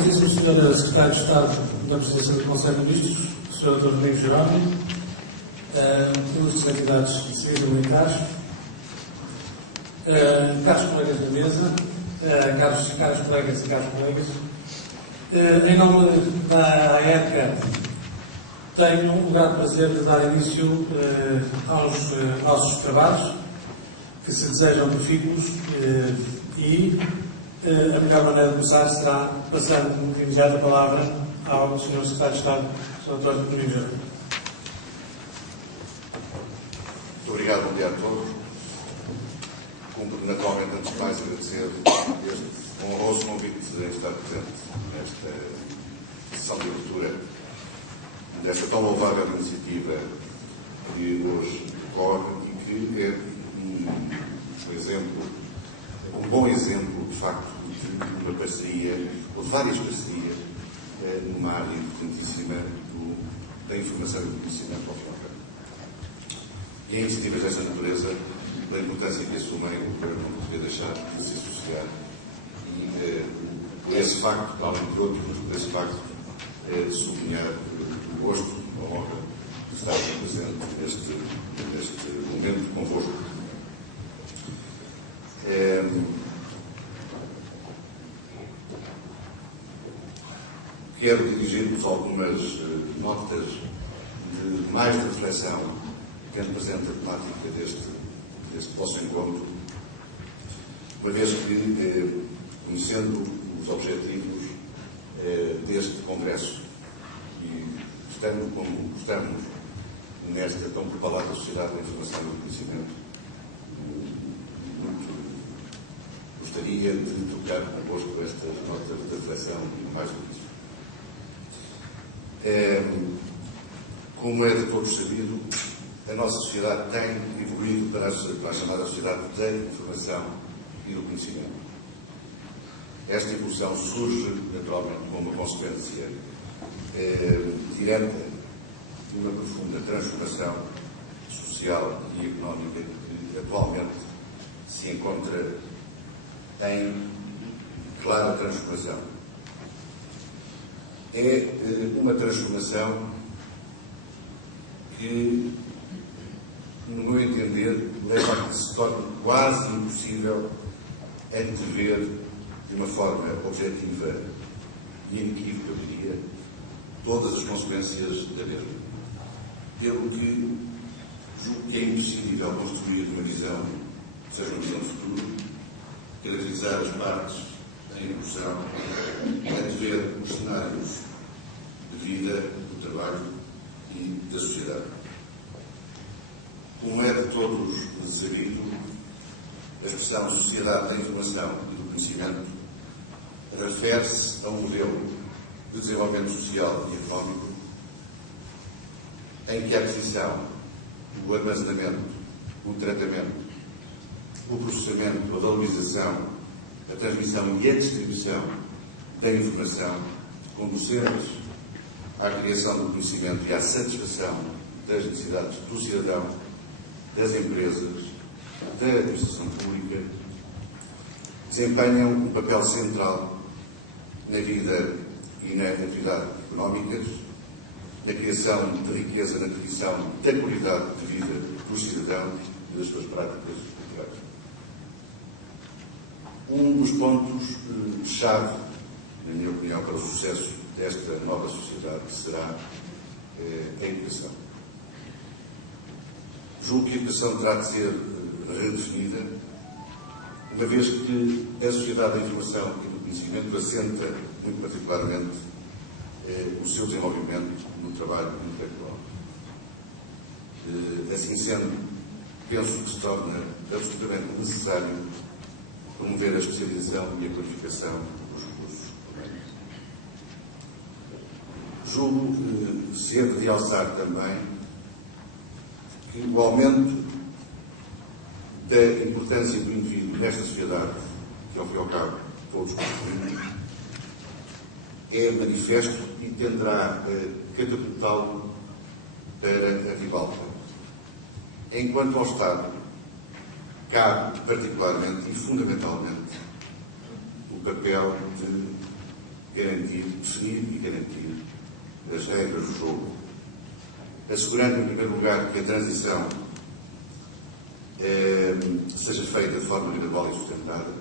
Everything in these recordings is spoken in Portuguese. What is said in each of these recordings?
Excelentíssimo Sr. Secretário de Estado da Presidência do Conselho de Ministros, Sr. Dr. Domingos Jerónimo, ilustras entidades civis e militares, caros colegas da mesa, caros colegas e caros colegas, em nome da AECA, tenho o grande prazer de dar início aos nossos trabalhos, que se desejam profícuos, e a melhor maneira de começar será passando de imediato a palavra ao Sr. Secretário de Estado, Sr. Dr. Domingos Jerónimo. Muito obrigado, bom dia a todos. Cumpro naturalmente, antes de mais, agradecer este honroso convite de estar presente nesta sessão de abertura desta tão louvável iniciativa que hoje decorre e que é um bom exemplo, de facto, de uma parceria, ou de várias parcerias, numa área importantíssima da informação e do conhecimento ao fim. E em iniciativas desta natureza, da importância que assumem, o Governo não poderia deixar de se associar. E por esse facto, além de outros, por esse facto, sublinhar o gosto, a honra de estar presente neste momento convosco. Quero dirigir-vos algumas notas de mais de reflexão, tendo presente a temática deste vosso encontro, uma vez que, conhecendo os objetivos deste Congresso e estando como estamos nesta tão propalada sociedade da informação e do conhecimento, muito gostaria de tocar convosco estas notas de reflexão e mais do que isso. Como é de todos sabido, a nossa sociedade tem evoluído para a chamada sociedade da informação e do conhecimento. Esta evolução surge, naturalmente, como uma consequência direta de uma profunda transformação social e económica que atualmente se encontra em clara transformação. É uma transformação que, no meu entender, leva a que se torne quase impossível antever de uma forma objetiva e inequívoca, eu diria, todas as consequências da mesma. Pelo que julgo que é imprescindível construir uma visão, que seja uma visão de futuro, caracterizar as partes em evolução, antever os cenários de vida, do trabalho e da sociedade. Como é de todos sabido, a expressão sociedade da informação e do conhecimento refere-se a um modelo de desenvolvimento social e económico em que a aquisição, o armazenamento, o tratamento, o processamento, a valorização, a transmissão e a distribuição da informação, conducentes à criação do conhecimento e à satisfação das necessidades do cidadão, das empresas, da administração pública, desempenham um papel central na vida e na atividade económicas, na criação de riqueza, na aquisição da qualidade de vida dos cidadãos e das suas práticas culturais. Um dos pontos-chave, na minha opinião, para o sucesso desta nova sociedade será a educação. Julgo que a educação terá de ser redefinida, uma vez que a sociedade da informação e do conhecimento assenta, muito particularmente, o seu desenvolvimento no trabalho intelectual. Assim sendo, penso que se torna absolutamente necessário promover a especialização e a qualificação dos recursos humanos. Julgo ser de realçar também que o aumento da importância do indivíduo nesta sociedade, que ao fim e ao cabo todos construímos, é manifesto e tenderá a catapultá-lo para a ribalta. Enquanto ao Estado cabe particularmente e fundamentalmente o papel de definir e garantir as regras do jogo, assegurando, em primeiro lugar, que a transição seja feita de forma gradual e sustentada,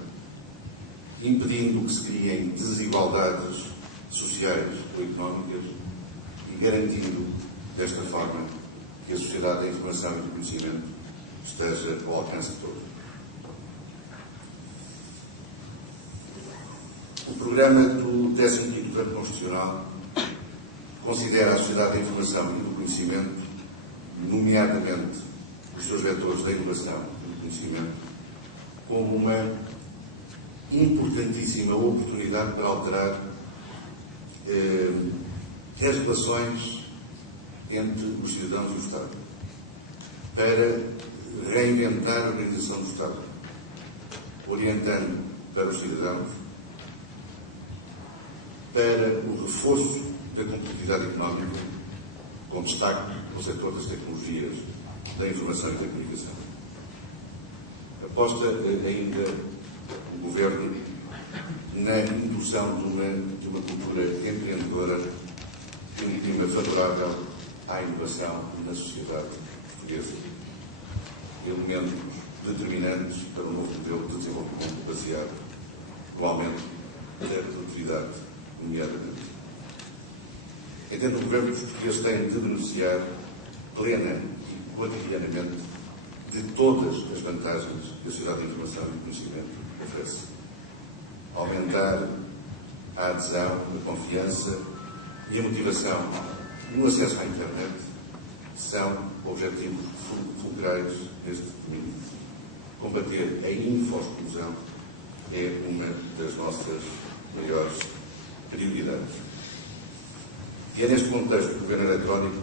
impedindo que se criem desigualdades sociais ou económicas e garantindo, desta forma, que a sociedade da informação e do conhecimento esteja ao alcance de todos. O programa do 15º Plano Constitucional considera a sociedade da informação e do conhecimento, nomeadamente os seus vetores da inovação e do conhecimento, como uma importantíssima oportunidade para alterar as relações entre os cidadãos e o Estado, para reinventar a organização do Estado, orientando para os cidadãos para o reforço da competitividade económica, com destaque no setor das tecnologias, da informação e da comunicação. Aposta ainda o Governo na indução de uma cultura empreendedora e um clima favorável à inovação na sociedade portuguesa, elementos determinantes para um novo modelo de desenvolvimento baseado no aumento da produtividade, nomeadamente. Entendo que o Governo português tem de beneficiar plena e quotidianamente de todas as vantagens que a sociedade de informação e conhecimento oferece. Aumentar a adesão, a confiança e a motivação no acesso à internet são objetivos fulcrais deste domínio. Combater a info-exclusão é uma das nossas maiores prioridades. E é neste contexto que o governo eletrónico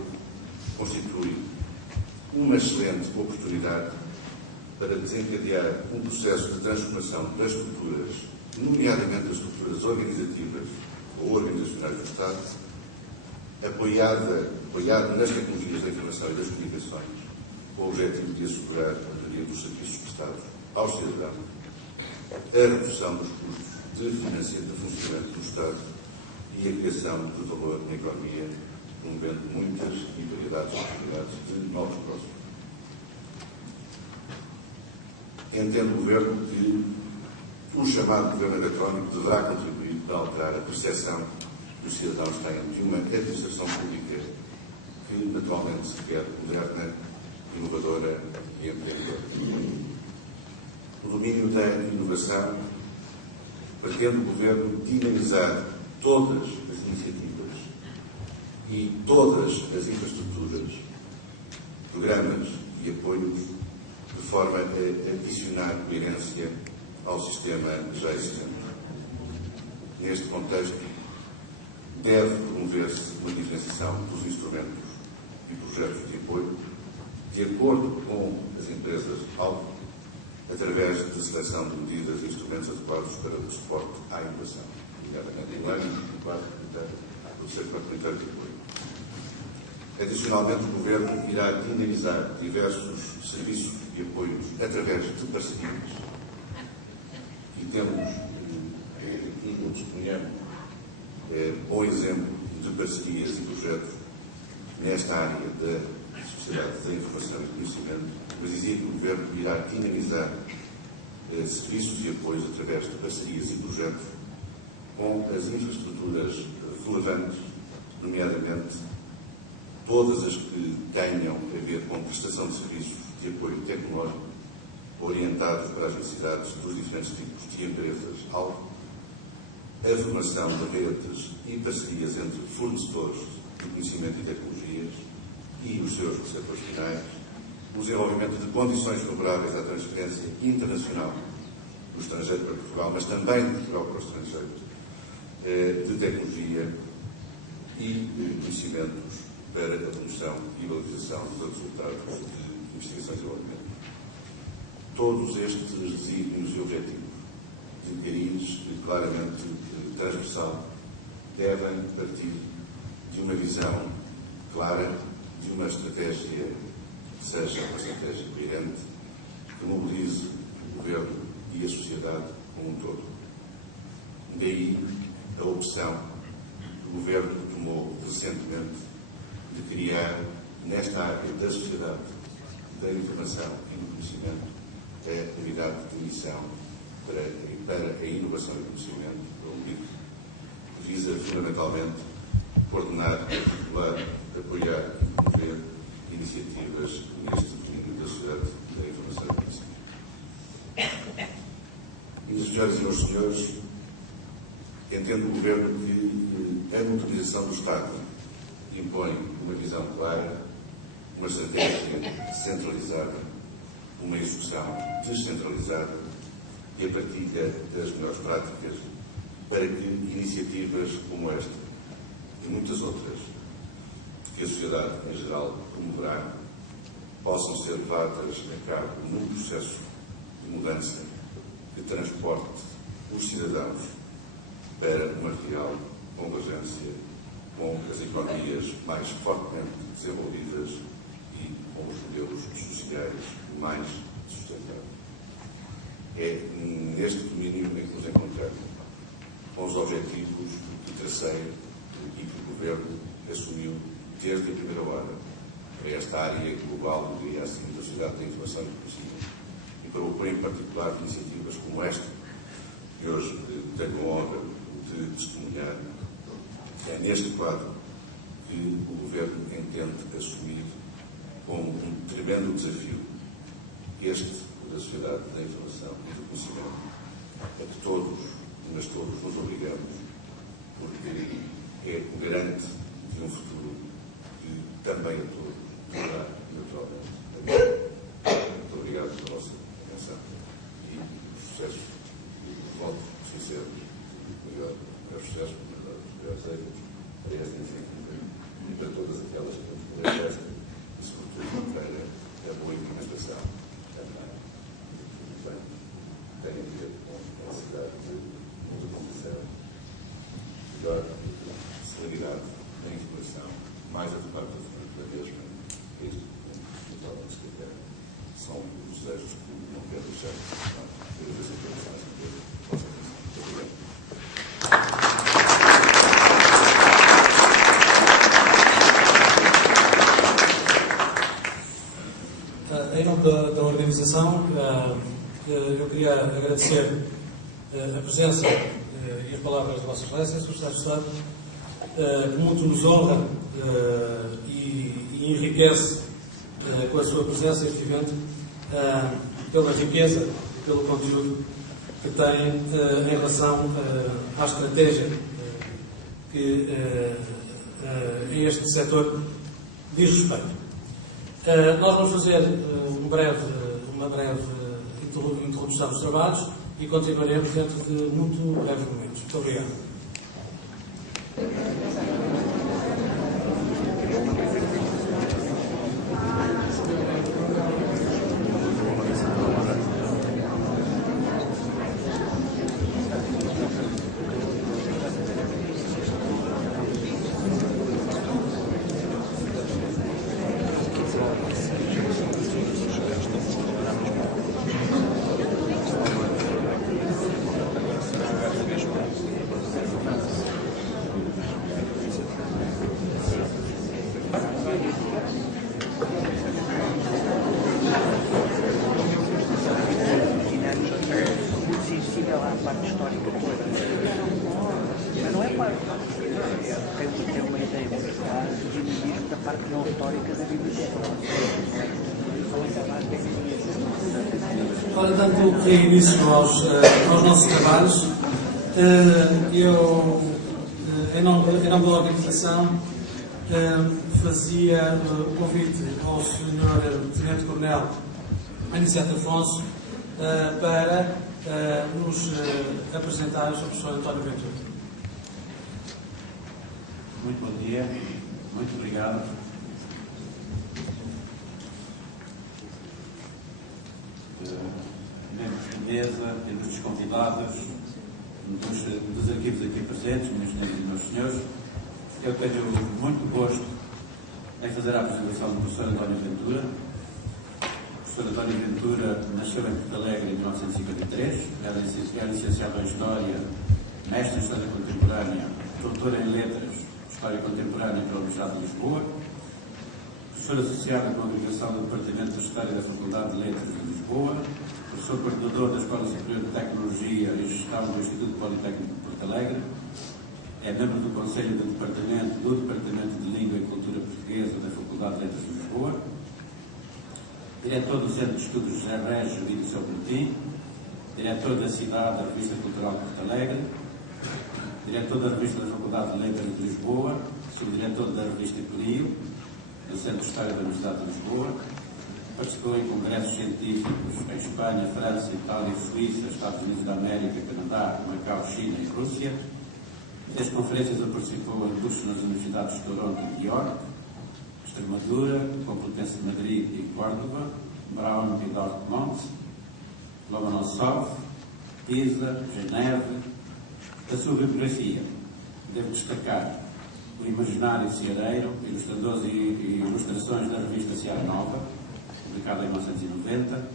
constitui uma excelente oportunidade para desencadear um processo de transformação das estruturas, nomeadamente das estruturas organizativas ou organizacionais do Estado, apoiado nas tecnologias da informação e das comunicações, com o objetivo de assegurar a melhoria dos serviços prestados aos cidadãos, a redução dos custos de funcionamento do Estado e a criação de valor na economia, promovendo muitas e variedades de oportunidades de novos negócios. Entende o Governo que o chamado governo eletrónico deverá contribuir para alterar a percepção que os cidadãos têm de uma administração pública que naturalmente se quer moderna, inovadora e empreendedora. No domínio da inovação, pretende o Governo dinamizar todas as iniciativas e todas as infraestruturas, programas e apoios, de forma a adicionar coerência ao sistema já existente. Neste contexto, deve promover-se uma diferenciação dos instrumentos e projetos de apoio, de acordo com as empresas-alvo, através de seleção de medidas e instrumentos adequados para o suporte à inovação, nomeadamente no âmbito do quadro do setor comunitário de apoio. Adicionalmente, o Governo irá dinamizar diversos serviços e apoios através de parcerias. E temos aqui, ou disponhamos, bom exemplo de parcerias e projetos nesta área da sociedade da informação e conhecimento, mas dizia que o Governo irá dinamizar serviços e apoios através de parcerias e projetos com as infraestruturas relevantes, nomeadamente todas as que tenham a ver com prestação de serviços de apoio tecnológico orientados para as necessidades dos diferentes tipos de empresas-alvo, a formação de redes e parcerias entre fornecedores de conhecimento e tecnologias e os seus receptores finais, o desenvolvimento de condições favoráveis à transferência internacional do estrangeiro para Portugal, mas também de Portugal para o estrangeiro, de tecnologia e conhecimentos para a promoção e valorização dos resultados de investigação e desenvolvimento. Todos estes desígnios e objetivos de cariz claramente transversal devem partir de uma visão clara, de uma estratégia que seja uma estratégia coerente, que mobilize o Governo e a sociedade como um todo. Daí a opção que o Governo tomou recentemente de criar, nesta área da sociedade, da informação e do conhecimento, a unidade de missão para a inovação e conhecimento, o UNIC, que visa fundamentalmente coordenar, articular, apoiar e promover iniciativas neste domínio da sociedade da informação e conhecimento. Minhas senhoras e meus senhores, entendo o Governo que a modernização do Estado impõe uma visão clara, uma estratégia centralizada, uma execução descentralizada e a partilha das melhores práticas para que iniciativas como esta e muitas outras que a sociedade em geral promoverá possam ser levadas a cabo num processo de mudança que transporte os cidadãos para uma real convergência com as economias mais fortemente desenvolvidas e com os modelos sociais mais sustentáveis. É neste domínio em que nos encontramos, com os objetivos que tracei e que o Governo assumiu desde a primeira hora para esta área global, diria assim, da sociedade da informação e do conhecimento, e para o apoio em particular de iniciativas como esta, que hoje tenho a honra de testemunhar. É neste quadro que o Governo entende assumir como um tremendo desafio este da sociedade da informação e do conhecimento, a que todos, mas todos nos obrigamos, porque é o garante de um futuro que também a todos será naturalmente. Muito obrigado pela vossa atenção e sucesso e votos sinceros aos sucessos, aos êxitos, para esta iniciativa e para todas aquelas que temos por esta e, sobretudo, para a boa implementação também. Tem a ver com a necessidade de modernização, melhor celeridade na informação, mais adequada da mesma. Este, naturalmente, se calhar, são os desejos que não quero deixar de agradecer a vossa atenção. Muito obrigado. Em nome da organização, eu queria agradecer a presença e as palavras de Vossas Excelências, Sr. Secretário de Estado, que muito nos honra e enriquece com a sua presença este evento, pela riqueza e pelo conteúdo que tem em relação à estratégia que a este setor diz respeito. Nós vamos fazer uma breve introdução dos trabalhos e continuaremos dentro de muito breves momentos. Muito obrigado. Ora, dando início aos nossos trabalhos, eu, em nome da organização, fazia o convite ao Sr. Tenente-Coronel Aniceto Afonso para nos apresentar o Sr. António Ventura. Muito bom dia, muito obrigado. Membros da mesa, membros dos convidados, dos arquivos aqui presentes, meus senhores e meus senhores, eu tenho muito gosto em fazer a apresentação do professor António Ventura. O professor António Ventura nasceu em Porto Alegre em 1953, era licenciado em História mestre em História Contemporânea, doutora em Letras, História Contemporânea pela Universidade de Lisboa, professor associado à Congregação do Departamento de História da Faculdade de Letras de Lisboa, professor coordenador da Escola Superior de Tecnologia e Gestão do Instituto Politécnico de Porto Alegre, é membro do Conselho do Departamento de Língua e Cultura Portuguesa da Faculdade de Letras de Lisboa, diretor do Centro de Estudos José Régio e do Seu Bertim, diretor da Cidade da Revista Cultural de Porto Alegre, diretor da Revista da Faculdade de Letras de Lisboa, subdiretor da Revista Clio, do Centro de História da Universidade de Lisboa, participou em congressos científicos em Espanha, França, Itália, Suíça, Estados Unidos da América, Canadá, Macau, China e Rússia. Desde conferências participou em cursos nas Universidades de Toronto e de York, Extremadura, Complutense de Madrid e Córdoba, Brown e Dartmouth, Lomonosov, Pisa, Geneve. Da sua bibliografia, devo destacar O Imaginário Ceareiro, ilustradores e ilustrações da revista Seara Nova, publicada em 1990,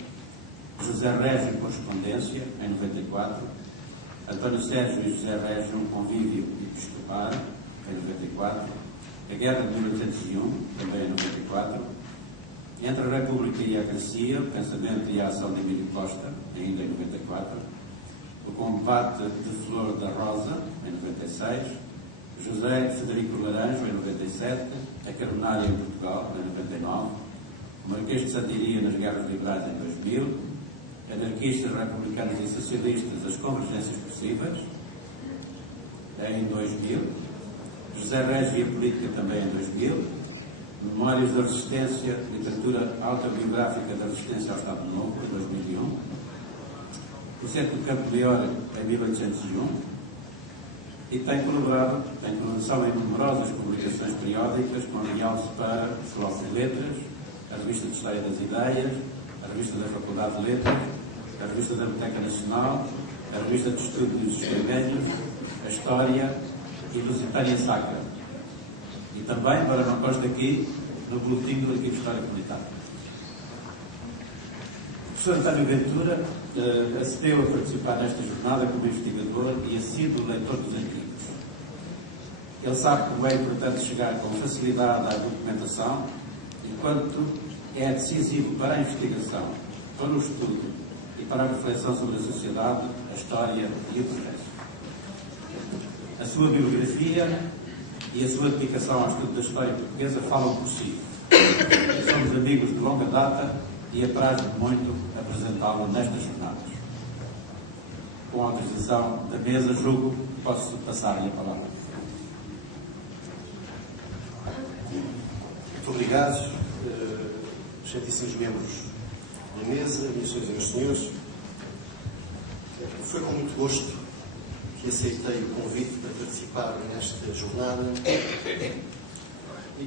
José Régio Correspondência, em 94, António Sérgio e José Régio, Um Convívio Episcopal, em 94, A Guerra de 1801, também em 94, Entre a República e a Crescia, O Pensamento e a Ação de Emílio Costa, ainda em 94, O Combate de Flor da Rosa, em 96, José Federico Laranjo, em 97, A Carbonária em Portugal, em 99, O Marquês de Santiria nas Guerras Liberais, em 2000, Anarquistas, Republicanos e Socialistas, As Convergências Possíveis, em 2000, José Régio e a Política, também em 2000, Memórias da Resistência, Literatura Autobiográfica da Resistência ao Estado Novo, em 2001, O Centro de Campo Maior, em 1801, e tem colaboração em numerosas publicações periódicas, com realce para o Filósofo de Letras, a Revista de História das Ideias, a Revista da Faculdade de Letras, a Revista da Biblioteca Nacional, a Revista de Estudos Extremenhos, a História e Lusitânia Sacra. E também, para não consta aqui, no Boletim do Arquivo Histórico Militar. O professor António Ventura acedeu a participar nesta jornada como investigador e assíduo leitor dos arquivos. Ele sabe como é importante chegar com facilidade à documentação, enquanto é decisivo para a investigação, para o estudo e para a reflexão sobre a sociedade, a história e o progresso. A sua bibliografia e a sua dedicação ao estudo da história portuguesa falam por si. Somos amigos de longa data e apraz-me muito apresentá-lo nestas jornadas. Com a autorização da mesa, julgo que posso passar-lhe a palavra. Muito obrigado, excelentíssimos membros da mesa, minhas senhoras e meus senhores. Foi com muito gosto que aceitei o convite para participar nesta jornada,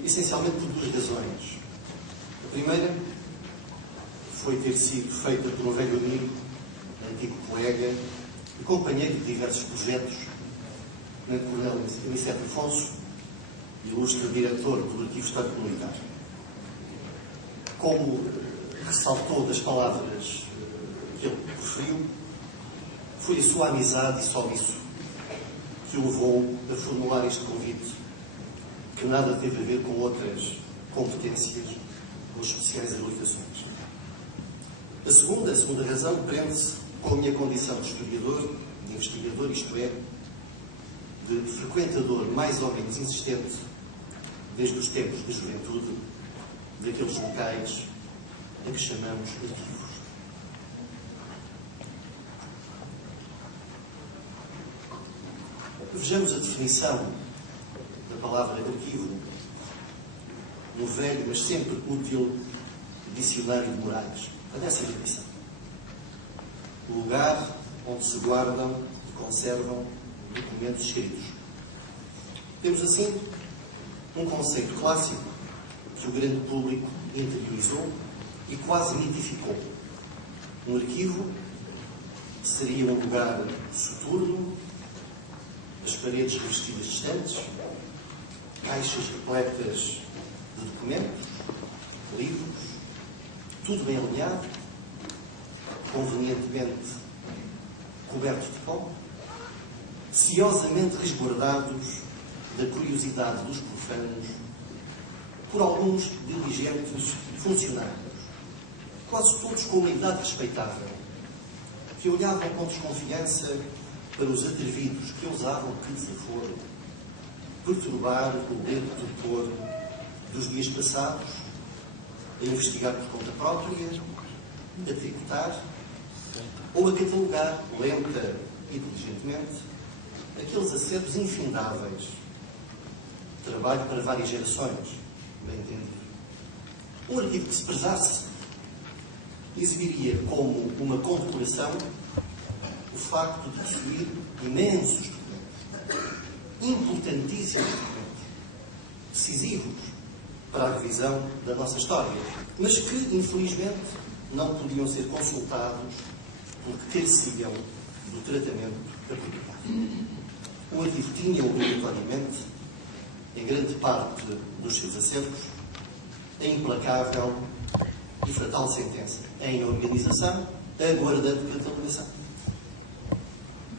essencialmente por duas razões. A primeira foi ter sido feita por um velho amigo, antigo colega e companheiro de diversos projetos, o Tenente Coronel Aniceto Afonso, ilustre diretor do Arquivo Histórico Militar. Como ressaltou das palavras que ele proferiu, foi a sua amizade e só isso que o levou a formular este convite, que nada teve a ver com outras competências ou especiais habilitações. A segunda razão prende-se com a minha condição de historiador, de investigador, isto é, de frequentador mais ou menos insistente, desde os tempos da juventude, daqueles locais a que chamamos arquivos. Vejamos a definição da palavra arquivo no velho, mas sempre útil, Dicionário de Moraes. A dessa definição. O lugar onde se guardam e conservam documentos escritos. Temos assim um conceito clássico que o grande público interiorizou e quase mitificou. Um arquivo seria um lugar soturno, as paredes revestidas de estantes, caixas repletas de documentos, livros, tudo bem alinhado, convenientemente coberto de pó, ciosamente resguardados da curiosidade dos profanos por alguns diligentes funcionários, quase todos com uma idade respeitável, que olhavam com desconfiança para os atrevidos que ousavam, que desaforo, perturbar o lento torpor dos dias passados, a investigar por conta própria, a tributar ou a catalogar, lenta e diligentemente, aqueles acertos infindáveis. Trabalho para várias gerações, bem entendido. Um arquivo que se prezasse exibiria como uma condecoração o facto de possuir imensos documentos, importantíssimos documentos, decisivos para a revisão da nossa história, mas que, infelizmente, não podiam ser consultados porque careciam do tratamento apropriado. O arquivo tinha, obrigatoriamente, em grande parte dos seus acertos, a implacável e fatal sentença em organização, aguardando catalogação.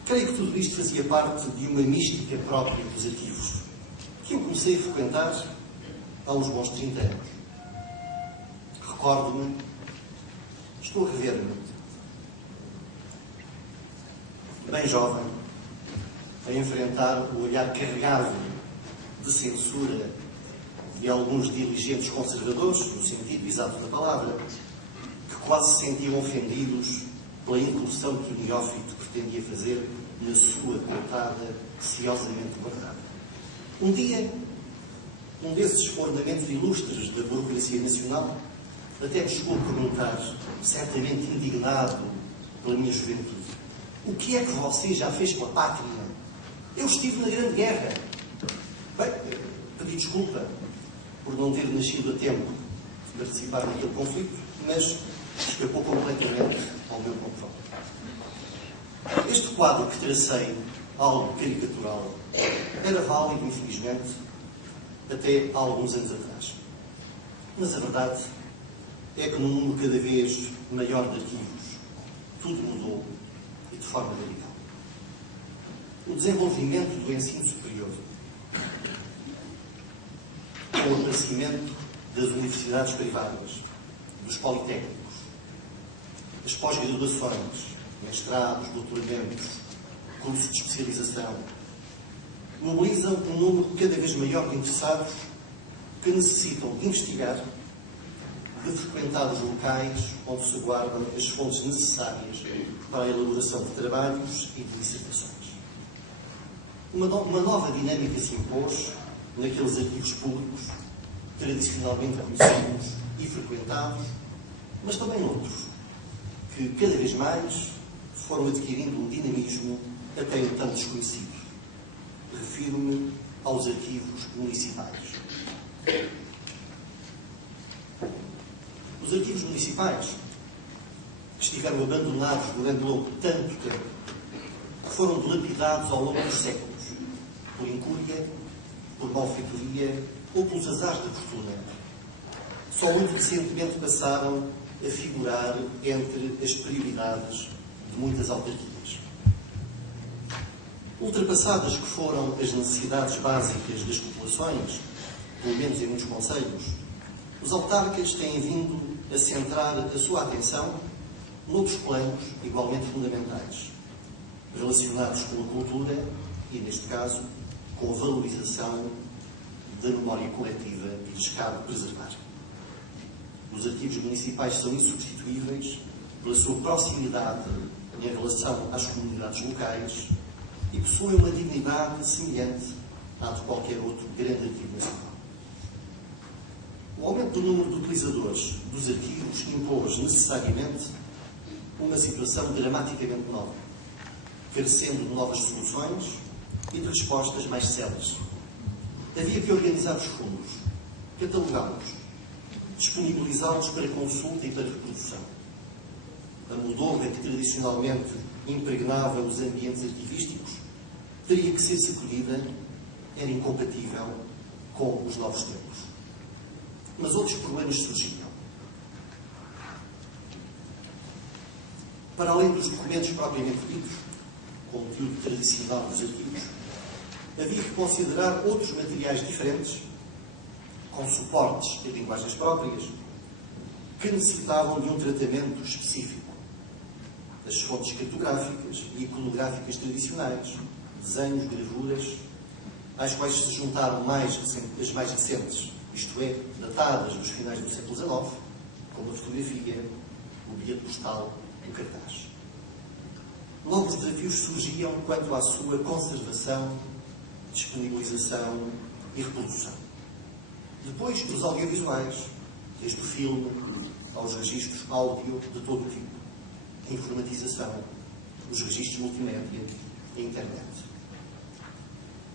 Creio que tudo isto fazia parte de uma mística própria dos arquivos, que eu comecei a frequentar há uns bons 30 anos. Recordo-me, estou a rever-me, bem jovem, a enfrentar o olhar carregado de censura de alguns dirigentes conservadores, no sentido exato da palavra, que quase se sentiam ofendidos pela incursão que o neófito pretendia fazer na sua coitada ciosamente guardada. Um dia, um desses ornamentos ilustres da burocracia nacional até me chegou a perguntar, certamente indignado pela minha juventude: o que é que você já fez pela pátria? Eu estive na Grande Guerra. Bem, pedi desculpa por não ter nascido a tempo de participar naquele conflito, mas escapou completamente ao meu controle. Este quadro que tracei, algo caricatural, era válido, infelizmente, até há alguns anos atrás. Mas a verdade é que num mundo cada vez maior de arquivos, tudo mudou e de forma radical. O desenvolvimento do ensino superior, com o aparecimento das universidades privadas, dos politécnicos, as pós-graduações, mestrados, doutoramentos, cursos de especialização, mobilizam um número cada vez maior de interessados que necessitam de investigar, de frequentar os locais onde se guardam as fontes necessárias para a elaboração de trabalhos e de dissertações. Uma nova dinâmica se impôs naqueles arquivos públicos, tradicionalmente conhecidos e frequentados, mas também noutros, que cada vez mais foram adquirindo um dinamismo até então desconhecido. Refiro-me aos arquivos municipais. Os arquivos municipais, que estiveram abandonados durante tanto tempo, foram dilapidados ao longo dos séculos, por incúria, por malfeitoria ou pelos azares da fortuna. Só muito recentemente passaram a figurar entre as prioridades de muitas autarquias. Ultrapassadas que foram as necessidades básicas das populações, pelo menos em muitos concelhos, os autarcas têm vindo a centrar a sua atenção noutros planos igualmente fundamentais, relacionados com a cultura e, neste caso, com a valorização da memória coletiva que lhes cabe preservar. Os arquivos municipais são insubstituíveis pela sua proximidade em relação às comunidades locais e possuem uma dignidade semelhante à de qualquer outro grande arquivo nacional. O aumento do número de utilizadores dos arquivos impôs necessariamente uma situação dramaticamente nova, carecendo de novas soluções e de respostas mais céleres. Havia que organizar os fundos, catalogá-los, disponibilizá-los para consulta e para reprodução. A modorra que tradicionalmente impregnava os ambientes arquivísticos teria que ser sacudida, era incompatível com os novos tempos. Mas outros problemas surgiam. Para além dos documentos propriamente ditos, conteúdo tradicional dos arquivos, havia que considerar outros materiais diferentes, com suportes e linguagens próprias, que necessitavam de um tratamento específico. As fontes cartográficas e iconográficas tradicionais, desenhos, gravuras, às quais se juntaram as mais recentes, isto é, datadas dos finais do século XIX, como a fotografia, o bilhete postal e o cartaz. Logo, os desafios surgiam quanto à sua conservação, disponibilização e reprodução. Depois, os audiovisuais, desde o filme aos registros áudio de todo o tipo, a informatização, os registros multimédia e a internet.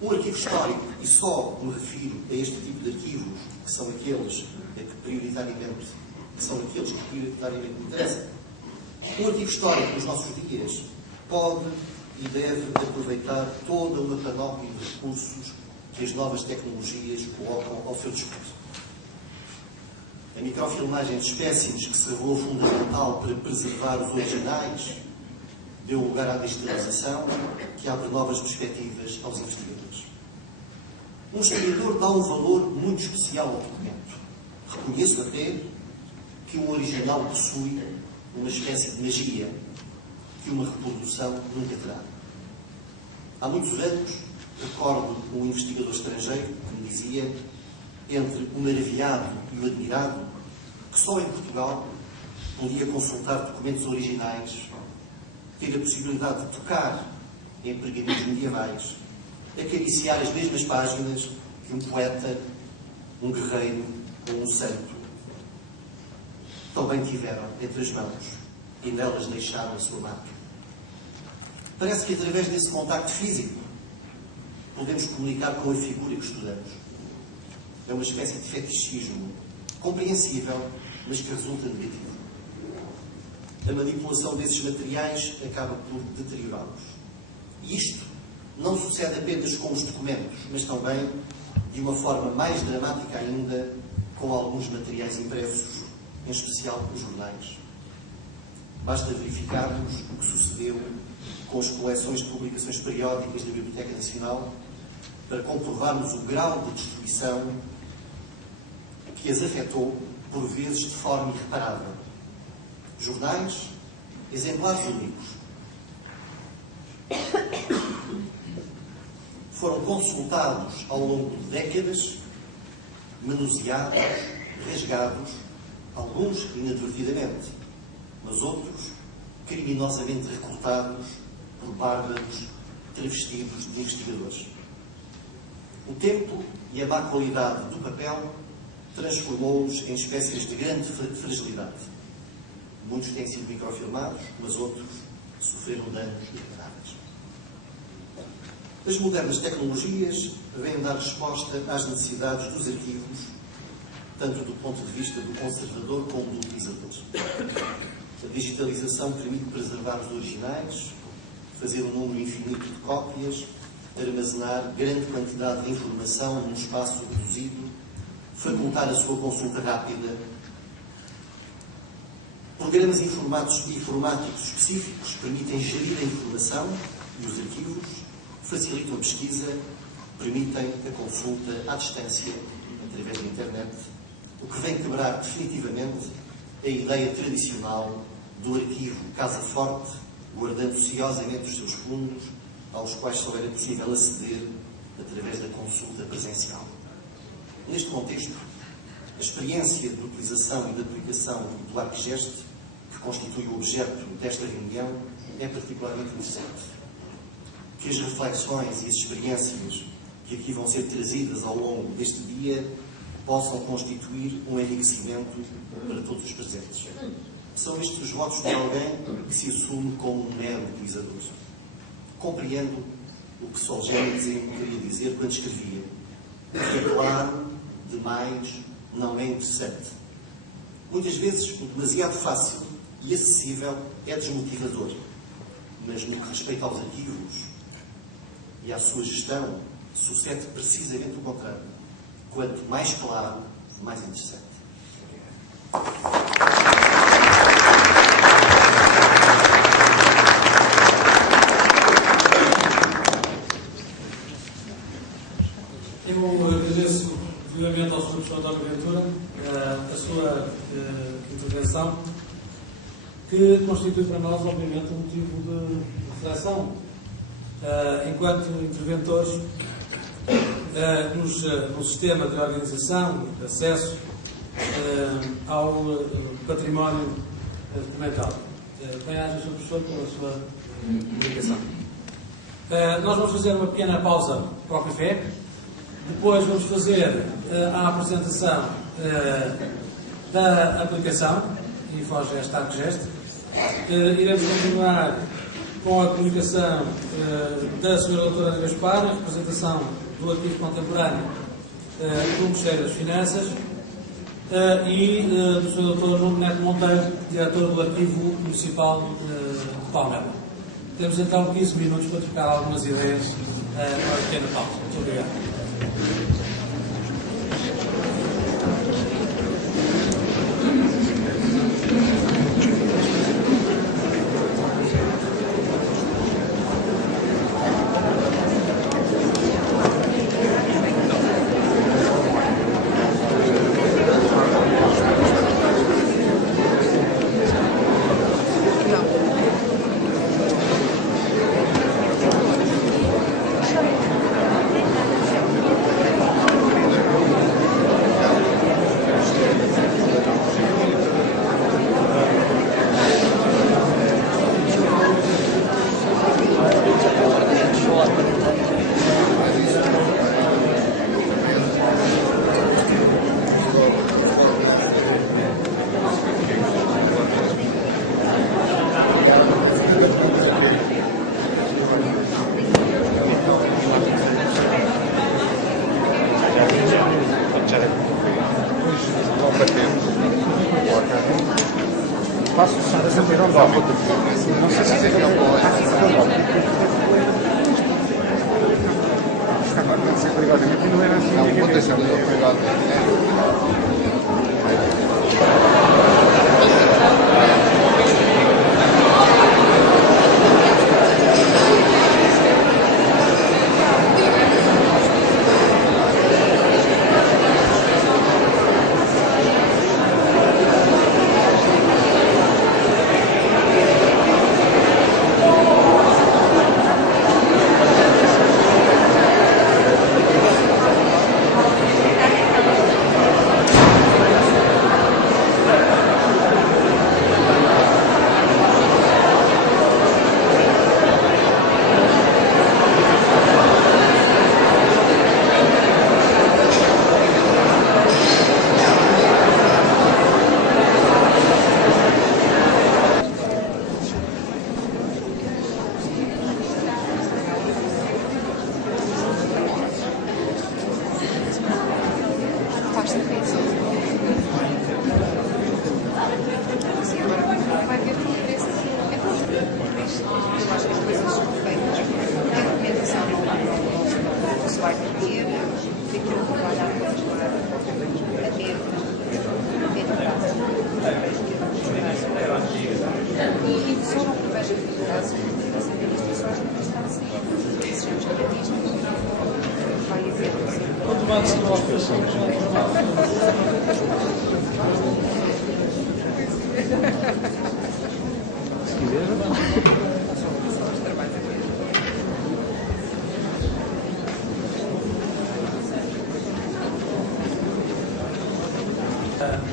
Um arquivo histórico, e só me refiro a este tipo de arquivos, que são aqueles que prioritariamente me interessam. Um arquivo histórico nos nossos dias pode e deve aproveitar toda uma panóplia de recursos que as novas tecnologias colocam ao seu dispor. A microfilmagem de espécimes, que se revelou fundamental para preservar os originais, deu lugar à digitalização, que abre novas perspectivas aos investigadores. Um historiador dá um valor muito especial ao documento. Reconheço até que um original possui uma espécie de magia que uma reprodução nunca terá. Há muitos anos, recordo um investigador estrangeiro que me dizia, entre o maravilhado e o admirado, que só em Portugal podia consultar documentos originais, ter a possibilidade de tocar em pergaminhos medievais, acariciar as mesmas páginas que um poeta, um guerreiro ou um santo também tiveram entre as mãos e nelas deixaram a sua marca. Parece que através desse contacto físico podemos comunicar com a figura que estudamos. É uma espécie de fetichismo compreensível, mas que resulta negativo. A manipulação desses materiais acaba por deteriorá-los. E isto não sucede apenas com os documentos, mas também, de uma forma mais dramática ainda, com alguns materiais impressos, em especial os jornais. Basta verificarmos o que sucedeu com as coleções de publicações periódicas da Biblioteca Nacional para comprovarmos o grau de destruição que as afetou, por vezes de forma irreparável. Jornais, exemplares únicos, foram consultados ao longo de décadas, manuseados, rasgados, alguns inadvertidamente, mas outros criminosamente recortados por bárbaros travestidos de investigadores. O tempo e a má qualidade do papel transformou-os em espécies de grande fragilidade. Muitos têm sido microfilmados, mas outros sofreram danos irreparáveis. As modernas tecnologias vêm dar resposta às necessidades dos arquivos, tanto do ponto de vista do conservador como do utilizador. A digitalização permite preservar os originais, fazer um número infinito de cópias, armazenar grande quantidade de informação num espaço reduzido, facultar a sua consulta rápida. Programas informáticos específicos permitem gerir a informação e os arquivos, facilitam a pesquisa, permitem a consulta à distância, através da internet, o que vem quebrar definitivamente a ideia tradicional do arquivo casa forte, guardando ciosamente os seus fundos, aos quais só era possível aceder através da consulta presencial. Neste contexto, a experiência de utilização e de aplicação do ArcGest, que constitui o objeto desta reunião, é particularmente interessante. Que as reflexões e as experiências que aqui vão ser trazidas ao longo deste dia possam constituir um enriquecimento para todos os presentes. São estes os votos de alguém que se assume como um mero utilizador. Compreendo o que Solzhenitsyn queria dizer quando escrevia: é claro, demais, não é interessante. Muitas vezes o demasiado fácil e acessível é desmotivador, mas no que respeita aos arquivos e à sua gestão, sucede precisamente o contrário. Quanto mais claro, mais interessante. que constitui para nós, obviamente, um motivo de reflexão. Enquanto interventores no sistema de organização e de acesso ao património documental. Bem-aja, Sr. Professor, pela sua comunicação. Nós vamos fazer uma pequena pausa para o café. Depois vamos fazer a apresentação da aplicação InfoGest ArcGest. Iremos continuar com a comunicação da Sra. Doutora Ana Gaspar, a representação do Arquivo Contemporâneo do Ministério das Finanças e do Sr. Dr. Nuno Neto Monteiro, diretor do Arquivo Municipal de Palmela. Temos então 15 minutos para trocar algumas ideias para a pequena pausa. Muito obrigado.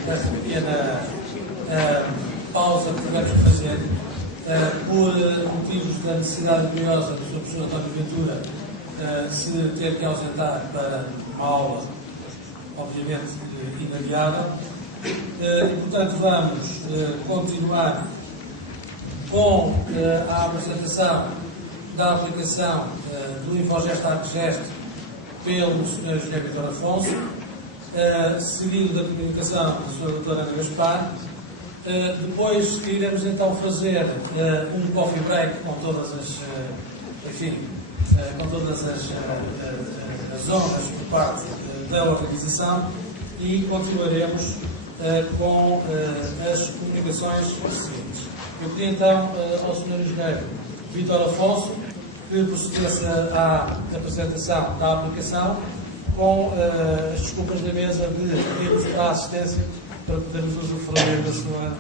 Essa pequena pausa que tivemos que fazer por motivos da necessidade imperiosa do Sr. Professor António Ventura se ter que ausentar para uma aula, obviamente, inadiável. E, portanto, vamos continuar com a apresentação da aplicação do InfoGest ArcGest pelo Sr. José Vitor Afonso, seguido da comunicação da Sra. Doutora Ana Gaspar. Depois iremos então fazer um coffee break com todas as, as honras por parte da organização e continuaremos com as comunicações seguintes. Eu pedi então ao Sr. Engenheiro Vitor Afonso que procedesse à apresentação da aplicação com as desculpas da mesa de pedirmos para a assistência para podermos usufruir da sua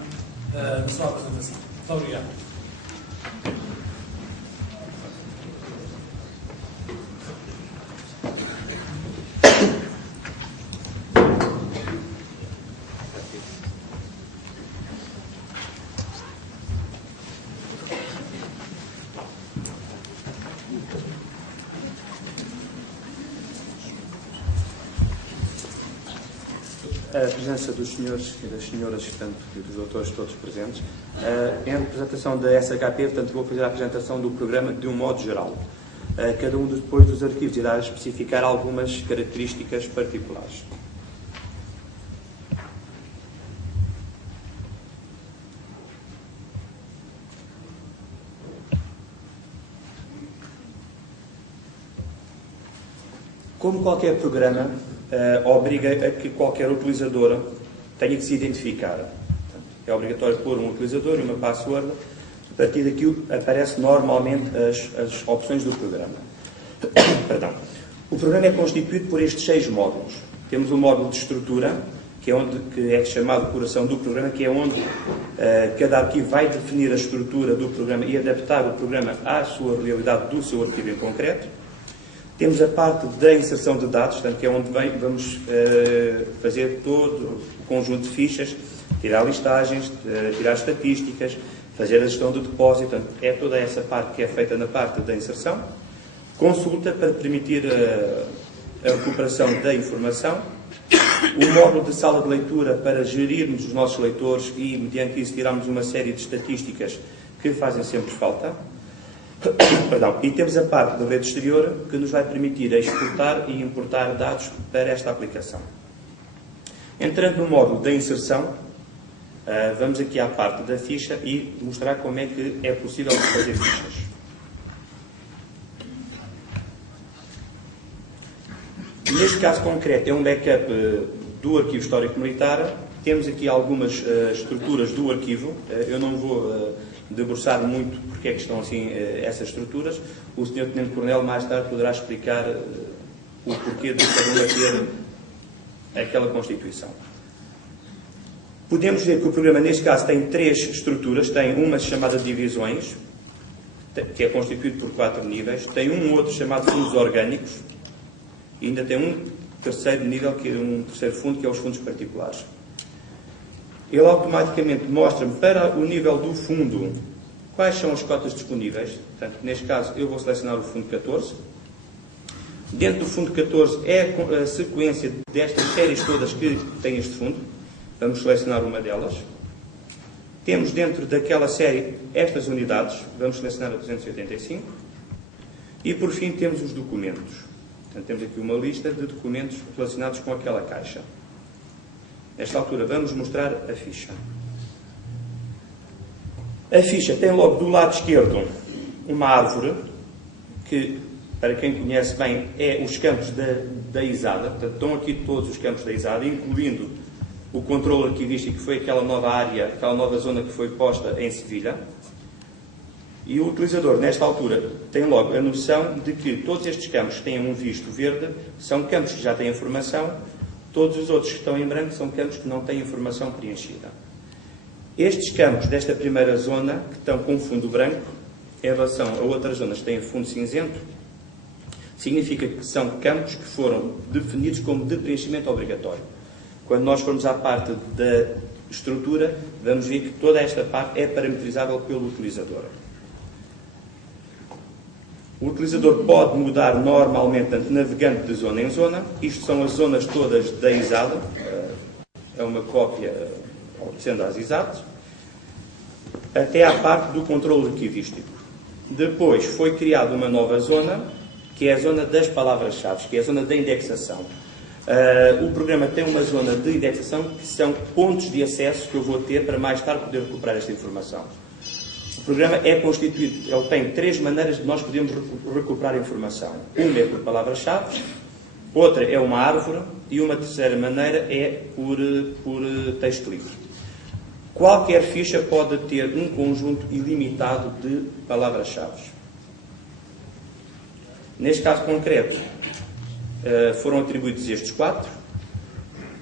na sua apresentação. Muito obrigado. A presença dos senhores e das senhoras, portanto, e dos doutores todos presentes, em representação da SHP, portanto, vou fazer a apresentação do programa de um modo geral. Cada um depois dos arquivos irá especificar algumas características particulares. Como qualquer programa, obriga a que qualquer utilizador tenha que se identificar. Portanto, é obrigatório pôr um utilizador e uma password. A partir daqui aparecem normalmente as opções do programa. Perdão. O programa é constituído por estes 6 módulos. Temos um módulo de estrutura, que é chamado coração do programa, que é onde cada arquivo vai definir a estrutura do programa e adaptar o programa à sua realidade do seu arquivo em concreto. Temos a parte da inserção de dados, portanto, que é onde vamos fazer todo o conjunto de fichas, tirar listagens, tirar estatísticas, fazer a gestão do depósito. Portanto, é toda essa parte que é feita na parte da inserção. Consulta para permitir a recuperação da informação. O módulo de sala de leitura para gerirmos os nossos leitores e, mediante isso, tirarmos uma série de estatísticas que fazem sempre falta. Perdão. E temos a parte da rede exterior que nos vai permitir exportar e importar dados para esta aplicação. Entrando no módulo da inserção, vamos aqui à parte da ficha e mostrar como é que é possível fazer fichas. Neste caso concreto é um backup do arquivo histórico militar. Temos aqui algumas estruturas do arquivo. Eu não vou debruçar muito porque é que estão assim essas estruturas. O Sr. Tenente Coronel mais tarde poderá explicar o porquê de cada uma ter aquela constituição. Podemos ver que o programa, neste caso, tem 3 estruturas. Tem uma chamada divisões, que é constituído por 4 níveis. Tem um outro chamado fundos orgânicos. E ainda tem um terceiro nível, que é um terceiro fundo, que é os fundos particulares. Ele automaticamente mostra-me para o nível do fundo quais são as cotas disponíveis. Portanto, neste caso, eu vou selecionar o fundo 14. Dentro do fundo 14 é a sequência destas séries todas que tem este fundo. Vamos selecionar uma delas. Temos dentro daquela série estas unidades. Vamos selecionar a 285. E, por fim, temos os documentos. Portanto, temos aqui uma lista de documentos relacionados com aquela caixa. Nesta altura, vamos mostrar a ficha. A ficha tem logo do lado esquerdo uma árvore, que, para quem conhece bem, é os campos da ISADA. Portanto, estão aqui todos os campos da ISADA, incluindo o controle arquivístico, que foi aquela nova área, aquela nova zona que foi posta em Sevilha. E o utilizador, nesta altura, tem logo a noção de que todos estes campos que têm um visto verde são campos que já têm informação. Todos os outros que estão em branco são campos que não têm informação preenchida. Estes campos desta primeira zona, que estão com fundo branco, em relação a outras zonas que têm fundo cinzento, significa que são campos que foram definidos como de preenchimento obrigatório. Quando nós formos à parte da estrutura, vamos ver que toda esta parte é parametrizável pelo utilizador. O utilizador pode mudar normalmente, tanto navegando de zona em zona. Isto são as zonas todas da ISADA. É uma cópia, sendo as ISADs. Até à parte do controle arquivístico. Depois foi criada uma nova zona, que é a zona das palavras-chave, que é a zona da indexação. O programa tem uma zona de indexação que são pontos de acesso que eu vou ter para mais tarde poder recuperar esta informação. O programa é constituído, ele tem 3 maneiras de nós podermos recuperar a informação. Uma é por palavras-chave, outra é uma árvore e uma terceira maneira é por texto livre. Qualquer ficha pode ter um conjunto ilimitado de palavras-chave. Neste caso concreto, foram atribuídos estes 4.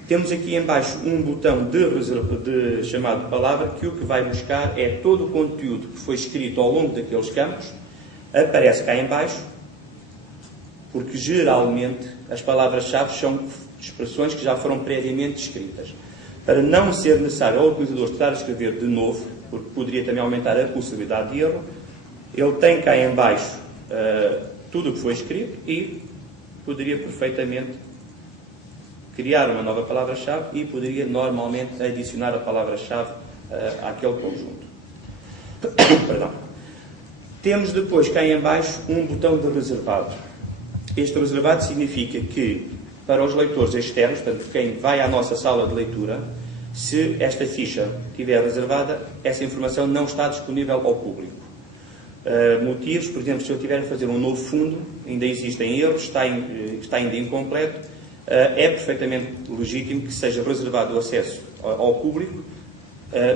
Temos aqui em baixo um botão de chamado palavra, que o que vai buscar é todo o conteúdo que foi escrito ao longo daqueles campos, aparece cá em baixo, porque geralmente as palavras-chave são expressões que já foram previamente escritas. Para não ser necessário ao utilizador estar a escrever de novo, porque poderia também aumentar a possibilidade de erro, ele tem cá em baixo tudo o que foi escrito e poderia perfeitamente criar uma nova palavra-chave e poderia normalmente adicionar a palavra-chave àquele conjunto. Perdão. Temos depois cá em baixo um botão de reservado. Este reservado significa que, para os leitores externos, portanto, quem vai à nossa sala de leitura, se esta ficha estiver reservada, essa informação não está disponível ao público. Motivos, por exemplo, se eu estiver a fazer um novo fundo, ainda existem erros, está ainda incompleto, é perfeitamente legítimo que seja reservado o acesso ao público.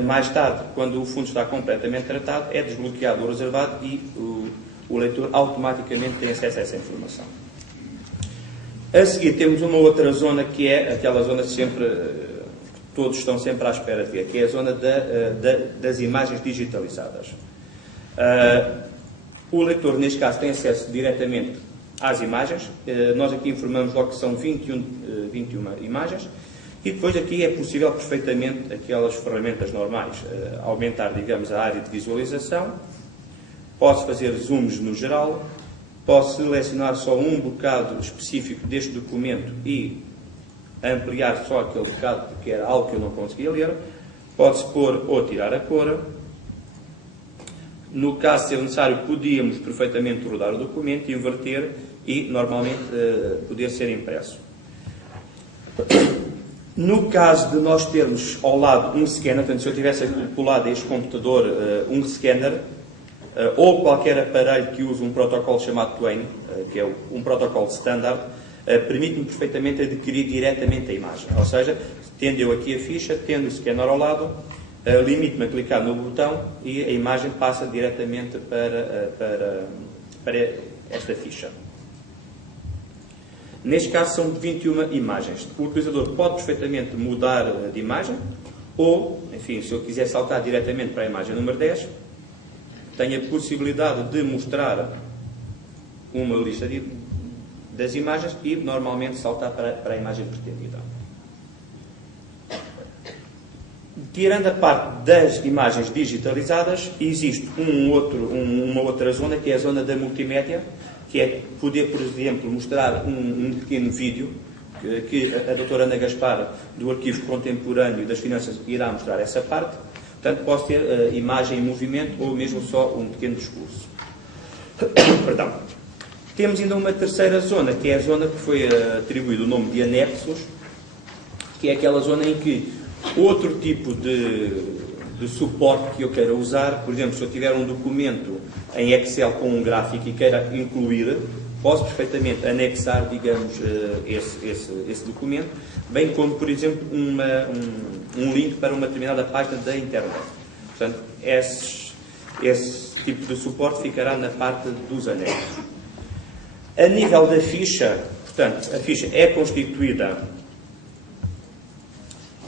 Mais tarde, quando o fundo está completamente tratado, é desbloqueado o reservado e o leitor automaticamente tem acesso a essa informação. A seguir temos uma outra zona que é aquela zona que todos estão sempre à espera de ver, que é a zona das imagens digitalizadas. O leitor, neste caso, tem acesso diretamente às imagens. Nós aqui informamos logo que são 21 imagens. E depois aqui é possível perfeitamente aquelas ferramentas normais, aumentar, digamos, a área de visualização. Posso fazer zooms no geral. Posso selecionar só um bocado específico deste documento e ampliar só aquele bocado, porque era algo que eu não conseguia ler. Pode-se pôr ou tirar a cor. No caso de ser necessário, podíamos perfeitamente rodar o documento, inverter e, normalmente, poder ser impresso. No caso de nós termos ao lado um scanner, portanto, se eu tivesse colado a este computador um scanner, ou qualquer aparelho que use um protocolo chamado Twain, que é um protocolo standard, permite-me perfeitamente adquirir diretamente a imagem. Ou seja, tendo eu aqui a ficha, tendo o scanner ao lado, limite-me a clicar no botão e a imagem passa diretamente para esta ficha. Neste caso são 21 imagens. O utilizador pode perfeitamente mudar de imagem ou, enfim, se eu quiser saltar diretamente para a imagem número 10, tenho a possibilidade de mostrar uma lista das imagens e normalmente saltar para a imagem pretendida. Tirando a parte das imagens digitalizadas, existe uma outra zona, que é a zona da multimédia, que é poder, por exemplo, mostrar um pequeno vídeo, que a doutora Ana Gaspar, do Arquivo Contemporâneo das Finanças, irá mostrar essa parte. Portanto, posso ter imagem em movimento ou mesmo só um pequeno discurso. Perdão. Temos ainda uma terceira zona, que é a zona que foi atribuído o nome de anexos, que é aquela zona em que outro tipo de suporte que eu queira usar, por exemplo, se eu tiver um documento em Excel com um gráfico e queira incluir, posso perfeitamente anexar, digamos, esse documento, bem como, por exemplo, um link para uma determinada página da internet. Portanto, esse tipo de suporte ficará na parte dos anexos. A nível da ficha, portanto, a ficha é constituída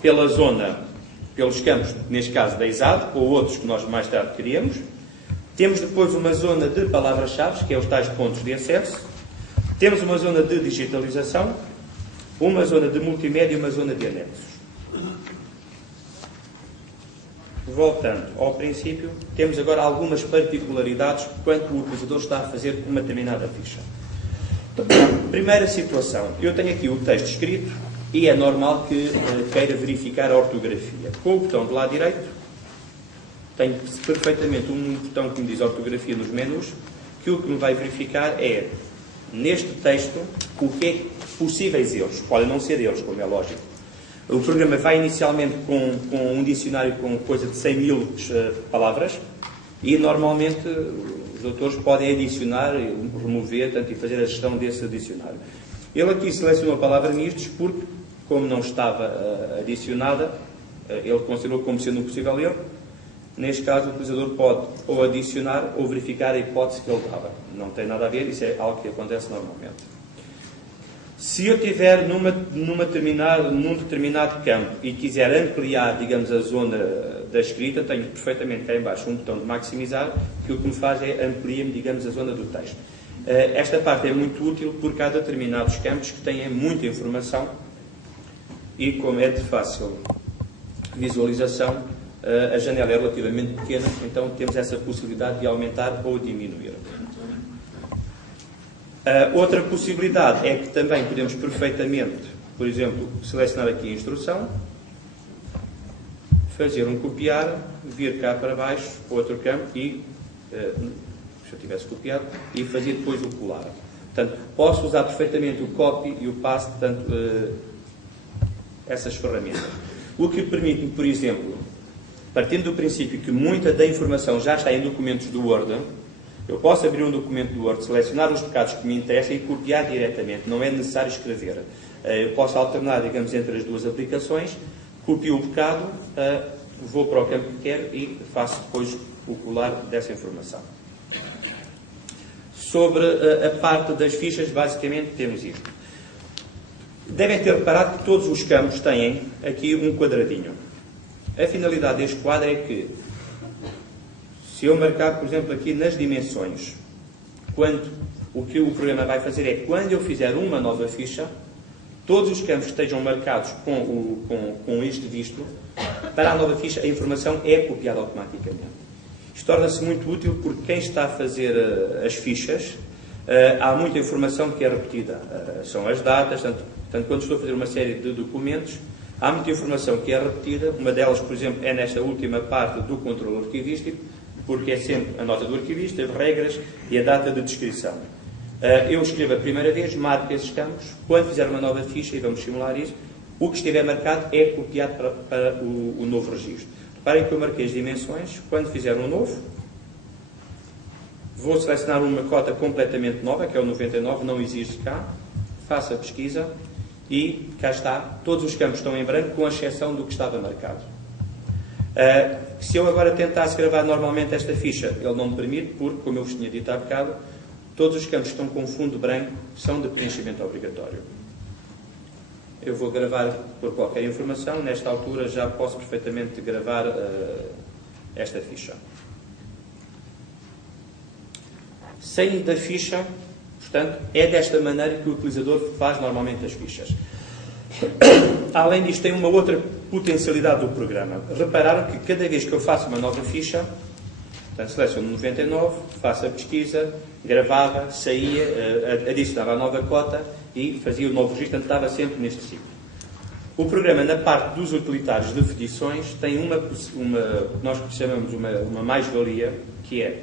pelos campos, neste caso da ISAD, ou outros que nós mais tarde criamos. Temos depois uma zona de palavras-chave, que é os tais pontos de acesso. Temos uma zona de digitalização, uma zona de multimédia e uma zona de anexos. Voltando ao princípio, temos agora algumas particularidades quanto o utilizador está a fazer uma determinada ficha. Primeira situação, eu tenho aqui o texto escrito e é normal que queira verificar a ortografia. Com o botão do lado direito, tenho perfeitamente um botão que me diz ortografia nos menus, que o que me vai verificar é, neste texto, o que é possíveis erros. Podem não ser erros, como é lógico. O programa vai inicialmente com um dicionário com coisa de 100 mil palavras e, normalmente, os doutores podem adicionar, remover, e fazer a gestão desse dicionário. Ele aqui selecionou a palavra mistos porque, como não estava adicionada, ele considerou como sendo um possível erro. Neste caso, o utilizador pode ou adicionar ou verificar a hipótese que ele dava. Não tem nada a ver, isso é algo que acontece normalmente. Se eu estiver num determinado campo e quiser ampliar, digamos, a zona da escrita, tenho perfeitamente cá em baixo um botão de maximizar, que o que me faz é amplia-me, digamos, a zona do texto. Esta parte é muito útil porque há determinados campos que têm muita informação e, como é de fácil visualização, a janela é relativamente pequena, então temos essa possibilidade de aumentar ou diminuir. Outra possibilidade é que também podemos perfeitamente, por exemplo, selecionar aqui a instrução, fazer um copiar, vir cá para baixo, outro campo e, se eu tivesse copiado, e fazer depois o colar. Portanto, posso usar perfeitamente o copy e o paste, portanto, essas ferramentas. O que permite-me, por exemplo, partindo do princípio que muita da informação já está em documentos do Word, eu posso abrir um documento do Word, selecionar os pecados que me interessam e copiar diretamente, não é necessário escrever. Eu posso alternar, digamos, entre as duas aplicações, copio o pecado, vou para o campo que quero e faço depois o colar dessa informação. Sobre a parte das fichas, basicamente temos isto. Devem ter reparado que todos os campos têm aqui um quadradinho. A finalidade deste quadro é que, se eu marcar, por exemplo, aqui nas dimensões, o que o programa vai fazer é, quando eu fizer uma nova ficha, todos os campos que estejam marcados com este visto, para a nova ficha a informação é copiada automaticamente. Isto torna-se muito útil porque quem está a fazer as fichas, há muita informação que é repetida. São as datas, portanto, quando estou a fazer uma série de documentos, há muita informação que é repetida. Uma delas, por exemplo, é nesta última parte do controle arquivístico, porque é sempre a nota do arquivista, as regras e a data de descrição. Eu escrevo a primeira vez, marco esses campos, quando fizer uma nova ficha, e vamos simular isso, o que estiver marcado é copiado para o novo registro. Reparem que eu marquei as dimensões, quando fizer um novo, vou selecionar uma cota completamente nova, que é o 99, não existe cá, faço a pesquisa e cá está, todos os campos estão em branco, com exceção do que estava marcado. Se eu agora tentasse gravar normalmente esta ficha, ele não me permite, porque, como eu vos tinha dito há bocado, todos os campos que estão com fundo branco são de preenchimento obrigatório. Eu vou gravar por qualquer informação, nesta altura já posso perfeitamente gravar esta ficha. Saindo da ficha, portanto, é desta maneira que o utilizador faz normalmente as fichas. Além disto, tem uma outra potencialidade do programa. Repararam que cada vez que eu faço uma nova ficha, portanto, seleciono 99, faço a pesquisa, gravava, saía, adicionava a nova cota e fazia o novo registro, portanto, estava sempre neste ciclo. O programa, na parte dos utilitários de fedições, tem uma nós chamamos uma mais-valia, que é,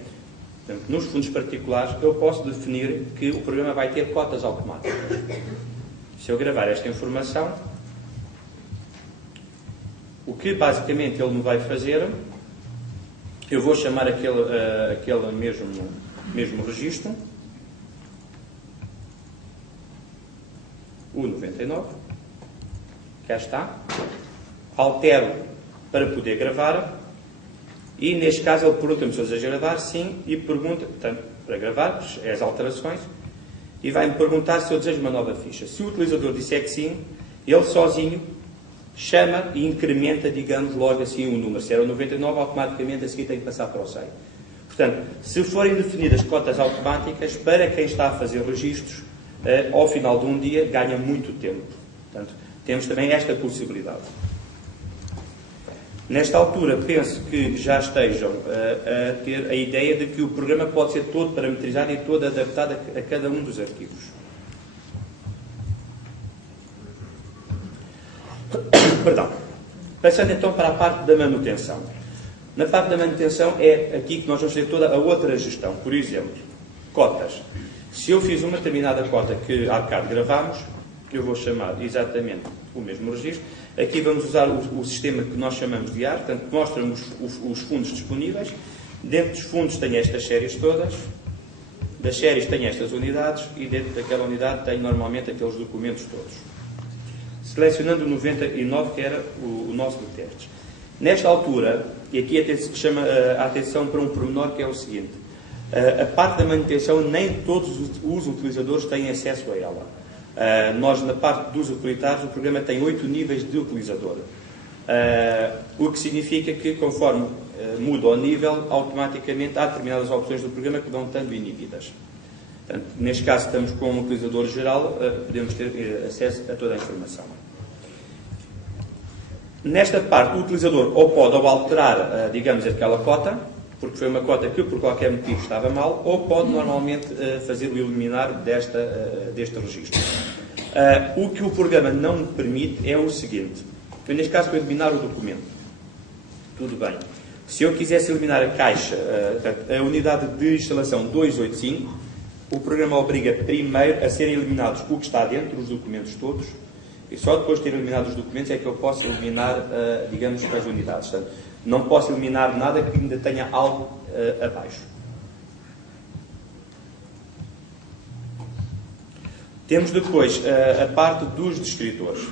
portanto, nos fundos particulares, eu posso definir que o programa vai ter cotas automáticas. Se eu gravar esta informação, o que basicamente ele me vai fazer, eu vou chamar aquele mesmo registro, o 99, cá está, altero para poder gravar, e neste caso ele pergunta-me se eu desejo gravar, sim, e pergunta, portanto, para gravar, as alterações, e vai-me perguntar se eu desejo uma nova ficha. Se o utilizador disser que sim, ele sozinho chama e incrementa, digamos, logo assim o número. Se era o 99, automaticamente a seguir tem que passar para o 100. Portanto, se forem definidas cotas automáticas, para quem está a fazer registros, ao final de um dia ganha muito tempo. Portanto, temos também esta possibilidade. Nesta altura, penso que já estejam a ter a ideia de que o programa pode ser todo parametrizado e todo adaptado a cada um dos arquivos. Perdão. Passando então para a parte da manutenção. Na parte da manutenção é aqui que nós vamos ter toda a outra gestão. Por exemplo, cotas. Se eu fiz uma determinada cota que há bocado gravámos, eu vou chamar exatamente o mesmo registro. Aqui vamos usar o sistema que nós chamamos de AR, portanto, mostra-me os fundos disponíveis. Dentro dos fundos tem estas séries todas, das séries tem estas unidades e dentro daquela unidade tem normalmente aqueles documentos todos. Selecionando o 99, que era o nosso de testes. Nesta altura, e aqui chama a atenção para um pormenor que é o seguinte, a parte da manutenção nem todos os utilizadores têm acesso a ela. Nós, na parte dos utilitários, o programa tem 8 níveis de utilizador. O que significa que, conforme muda o nível, automaticamente há determinadas opções do programa que vão estando inibidas. Portanto, neste caso, estamos com um utilizador geral, podemos ter acesso a toda a informação. Nesta parte, o utilizador ou pode alterar, digamos, aquela cota, porque foi uma cota que, por qualquer motivo, estava mal, ou pode, normalmente, fazer o eliminar deste registro. O que o programa não me permite é o seguinte. Eu, neste caso, vou eliminar o documento. Tudo bem. Se eu quisesse eliminar a caixa, a unidade de instalação 285, o programa obriga primeiro a serem eliminados o que está dentro, os documentos todos, e só depois de ter eliminado os documentos é que eu posso eliminar, digamos, as unidades. Portanto, não posso eliminar nada que ainda tenha algo abaixo. Temos depois a parte dos descritores.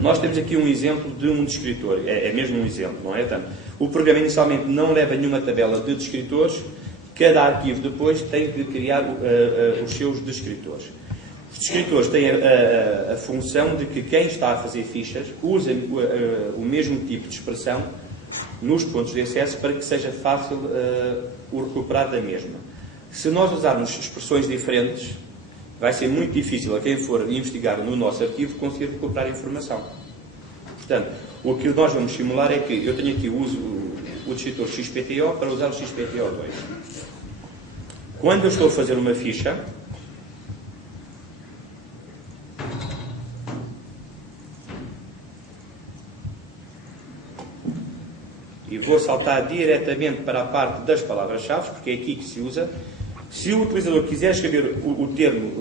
Nós temos aqui um exemplo de um descritor. É mesmo um exemplo, não é? Portanto, o programa inicialmente não leva nenhuma tabela de descritores. Cada arquivo depois tem que criar os seus descritores. Os descritores têm a função de que quem está a fazer fichas usa o mesmo tipo de expressão nos pontos de acesso para que seja fácil o recuperar da mesma. Se nós usarmos expressões diferentes, vai ser muito difícil a quem for investigar no nosso arquivo conseguir recuperar a informação. Portanto, o que nós vamos simular é que eu tenho aqui o descritor XPTO para usar o XPTO2. Quando eu estou a fazer uma ficha, e vou saltar diretamente para a parte das palavras-chave, porque é aqui que se usa. Se o utilizador quiser escrever o termo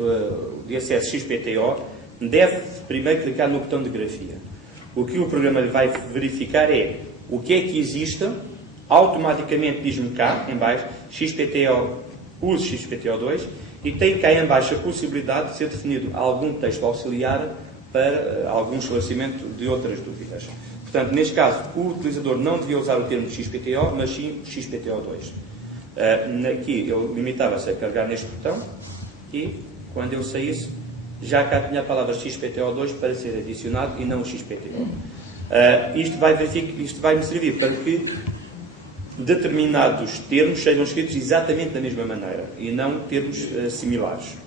de acesso XPTO, deve primeiro clicar no botão de grafia. O que o programa lhe vai verificar é o que é que existe, automaticamente diz-me cá, em baixo, XPTO, use XPTO2, e tem cá em baixo a possibilidade de ser definido algum texto auxiliar para algum esclarecimento de outras dúvidas. Portanto, neste caso, o utilizador não devia usar o termo XPTO, mas sim XPTO2. Aqui ele limitava-se a carregar neste botão e, quando eu saísse, já cá tinha a palavra XPTO2 para ser adicionado e não o XPTO. Isto vai me servir para que determinados termos sejam escritos exatamente da mesma maneira e não termos similares.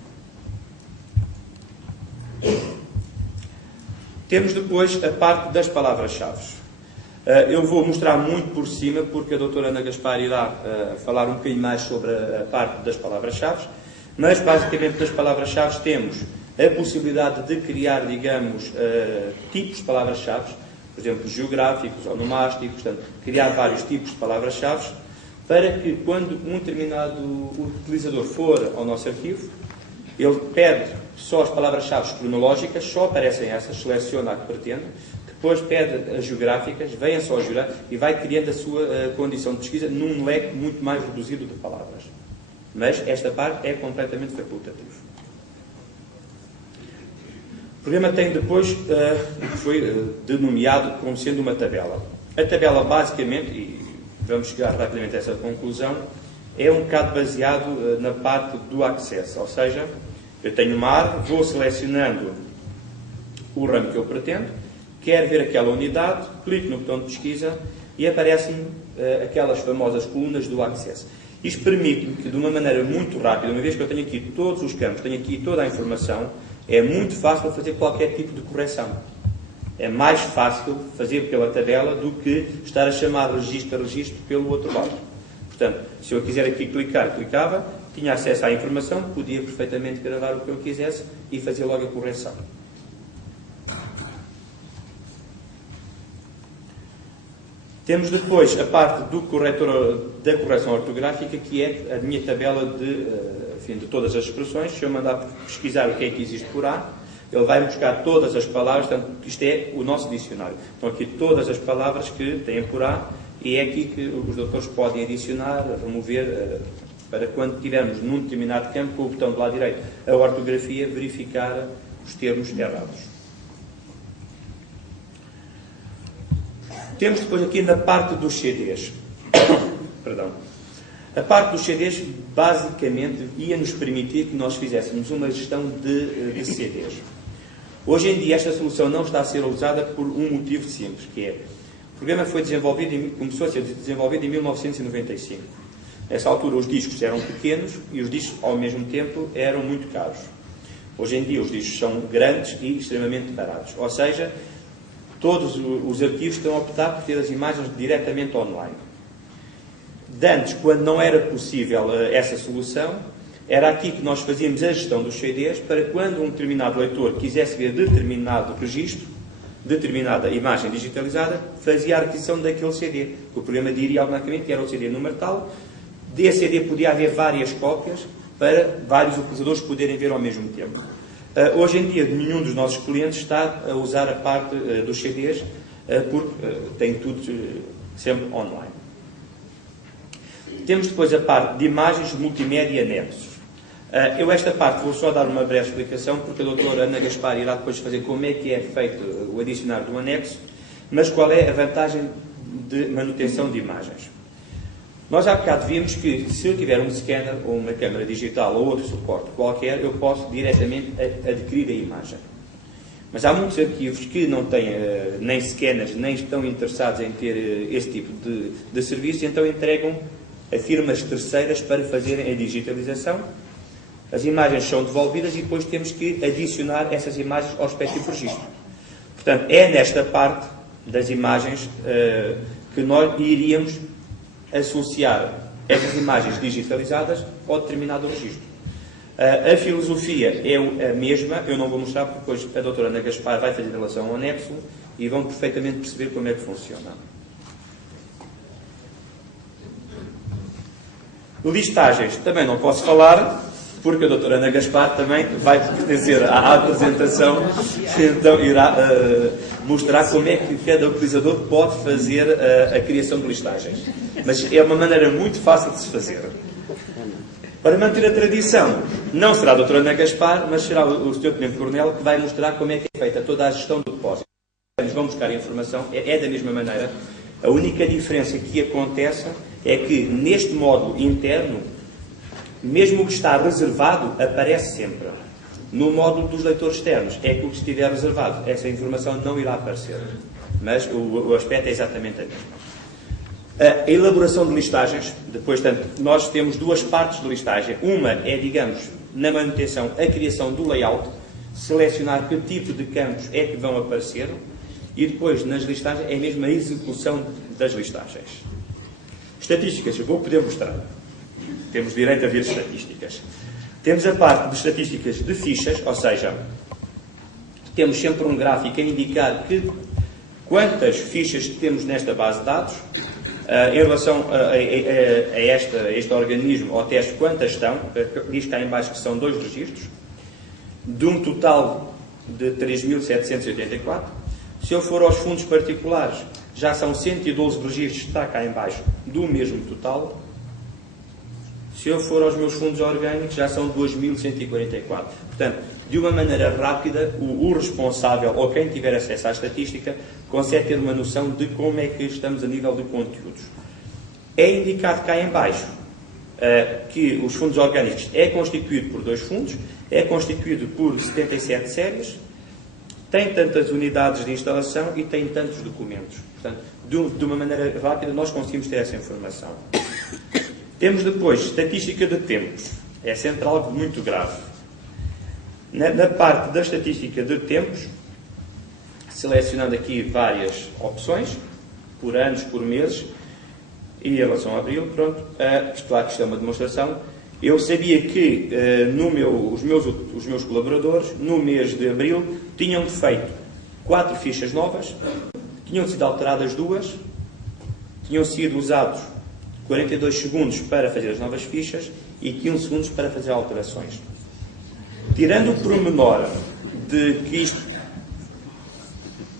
Temos depois a parte das palavras-chave. Eu vou mostrar muito por cima, porque a doutora Ana Gaspar irá falar um bocadinho mais sobre a parte das palavras-chave, mas basicamente das palavras-chave temos a possibilidade de criar, digamos, tipos de palavras-chave, por exemplo, geográficos, onomásticos, portanto, criar vários tipos de palavras-chave, para que quando um determinado utilizador for ao nosso arquivo, ele pede só as palavras-chave cronológicas, só aparecem essas, seleciona a que pretende, depois pede as geográficas, vem só a geográfica e vai criando a sua condição de pesquisa num leque muito mais reduzido de palavras. Mas esta parte é completamente facultativa. O programa tem depois o que foi denominado como sendo uma tabela. A tabela, basicamente, e vamos chegar rapidamente a essa conclusão, é um bocado baseado na parte do acesso. Ou seja, eu tenho uma árvore, vou selecionando o ramo que eu pretendo, quero ver aquela unidade, clico no botão de pesquisa e aparecem-me aquelas famosas colunas do Access. Isto permite-me que, de uma maneira muito rápida, uma vez que eu tenho aqui todos os campos, tenho aqui toda a informação, é muito fácil fazer qualquer tipo de correção. É mais fácil fazer pela tabela do que estar a chamar registro a registro pelo outro lado. Portanto, se eu quiser aqui clicar, clicava, tinha acesso à informação, podia perfeitamente gravar o que eu quisesse e fazer logo a correção. Temos depois a parte do corretor da correção ortográfica, que é a minha tabela de todas as expressões. Se eu mandar pesquisar o que é que existe por A, ele vai buscar todas as palavras, portanto, isto é o nosso dicionário. Estão aqui todas as palavras que têm por A, e é aqui que os doutores podem adicionar, remover, para quando tivermos num determinado campo, com o botão do lado direito, a ortografia, verificar os termos errados. Temos depois aqui na parte dos CDs. Perdão. A parte dos CDs, basicamente, ia-nos permitir que nós fizéssemos uma gestão de CDs. Hoje em dia, esta solução não está a ser usada por um motivo simples, que é, o programa foi desenvolvido, começou a ser desenvolvido em 1995. Nessa altura, os discos eram pequenos e os discos, ao mesmo tempo, eram muito caros. Hoje em dia, os discos são grandes e extremamente baratos. Ou seja, todos os arquivos estão a optar por ter as imagens diretamente online. De antes, quando não era possível essa solução, era aqui que nós fazíamos a gestão dos CDs para quando um determinado leitor quisesse ver determinado registro, determinada imagem digitalizada, fazia a aquisição daquele CD. O programa diria automaticamente que era o CD número tal. Desse CD podia haver várias cópias para vários utilizadores poderem ver ao mesmo tempo. Hoje em dia, nenhum dos nossos clientes está a usar a parte dos CDs porque tem tudo sempre online. Temos depois a parte de imagens de multimédia anexos. Eu esta parte vou só dar uma breve explicação, porque a doutora Ana Gaspar irá depois fazer como é que é feito o adicionar do anexo, mas qual é a vantagem de manutenção de imagens. Nós há bocado vimos que se eu tiver um scanner ou uma câmara digital ou outro suporte qualquer, eu posso diretamente adquirir a imagem. Mas há muitos arquivos que não têm nem scanners, nem estão interessados em ter esse tipo de serviço, e então entregam a firmas terceiras para fazerem a digitalização. As imagens são devolvidas e depois temos que adicionar essas imagens ao respectivo registro. Portanto, é nesta parte das imagens que nós iríamos associar essas imagens digitalizadas ao determinado registro. A filosofia é a mesma, eu não vou mostrar porque depois a doutora Ana Gaspar vai fazer relação ao anexo e vão perfeitamente perceber como é que funciona. Listagens também não posso falar, porque a doutora Ana Gaspar também vai pertencer à apresentação, então irá mostrar como é que cada utilizador pode fazer a criação de listagens. Mas é uma maneira muito fácil de se fazer. Para manter a tradição, não será a doutora Ana Gaspar, mas será o Sr. Tenente Coronel que vai mostrar como é que é feita toda a gestão do depósito. Eles vão buscar a informação, é da mesma maneira. A única diferença que acontece é que neste módulo interno, mesmo o que está reservado aparece sempre. No módulo dos leitores externos, é que o que estiver reservado, essa informação não irá aparecer. Mas o aspecto é exatamente a mesma. A elaboração de listagens, depois, tanto, nós temos duas partes de listagem. Uma é, digamos, na manutenção, a criação do layout, selecionar que tipo de campos é que vão aparecer, e depois, nas listagens, é mesmo a execução das listagens. Estatísticas, eu vou poder mostrar. Temos direito a ver estatísticas. Temos a parte de estatísticas de fichas, ou seja, temos sempre um gráfico a indicar quantas fichas temos nesta base de dados, em relação a este organismo, ao teste, quantas estão, diz cá em baixo que são 2 registros, de um total de 3.784. Se eu for aos fundos particulares, já são 112 registros, está cá em baixo, do mesmo total. Se eu for aos meus fundos orgânicos, já são 2.144. Portanto, de uma maneira rápida, o responsável, ou quem tiver acesso à estatística, consegue ter uma noção de como é que estamos a nível de conteúdos. É indicado cá em baixo que os fundos orgânicos é constituído por 2 fundos, é constituído por 77 séries, tem tantas unidades de instalação e tem tantos documentos. Portanto, de uma maneira rápida, nós conseguimos ter essa informação. Temos depois estatística de tempos. É sempre algo muito grave. Na parte da estatística de tempos, selecionando aqui várias opções, por anos, por meses, e em relação a abril, pronto, claro que isto é uma demonstração. Eu sabia que os meus colaboradores, no mês de abril, tinham feito 4 fichas novas, tinham sido alteradas 2, tinham sido usados 42 segundos para fazer as novas fichas e 15 segundos para fazer alterações. Tirando o pormenor de que isto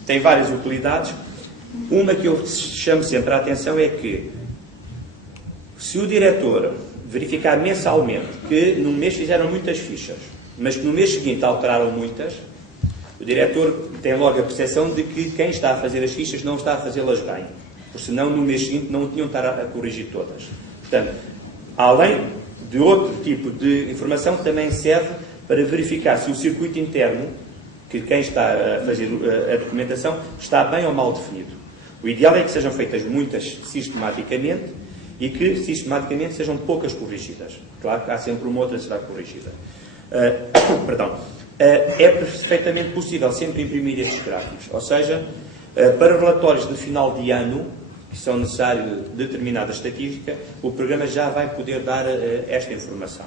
tem várias utilidades, uma que eu chamo sempre a atenção é que, se o diretor verificar mensalmente que no mês fizeram muitas fichas, mas que no mês seguinte alteraram muitas, o diretor tem logo a percepção de que quem está a fazer as fichas não está a fazê-las bem, porque senão no mês seguinte não tinham de estar a corrigir todas. Portanto, além de outro tipo de informação, também serve para verificar se o circuito interno, que quem está a fazer a documentação, está bem ou mal definido. O ideal é que sejam feitas muitas sistematicamente e que sistematicamente sejam poucas corrigidas. Claro que há sempre uma outra que será corrigida. É perfeitamente possível sempre imprimir estes gráficos. Ou seja, para relatórios de final de ano, que são necessários determinada estatística, o programa já vai poder dar esta informação.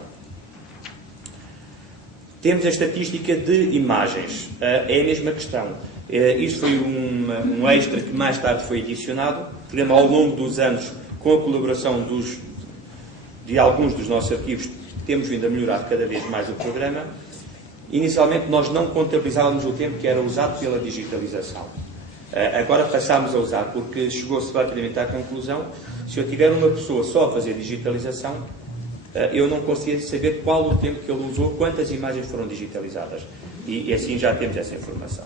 Temos a estatística de imagens. É a mesma questão. Isto foi um extra que mais tarde foi adicionado. O programa, ao longo dos anos, com a colaboração de alguns dos nossos arquivos, temos vindo a melhorar cada vez mais o programa. Inicialmente, nós não contabilizávamos o tempo que era usado pela digitalização. Agora passámos a usar, porque chegou-se rapidamente à conclusão, se eu tiver uma pessoa só a fazer digitalização, eu não consigo saber qual o tempo que ele usou, quantas imagens foram digitalizadas. E assim já temos essa informação.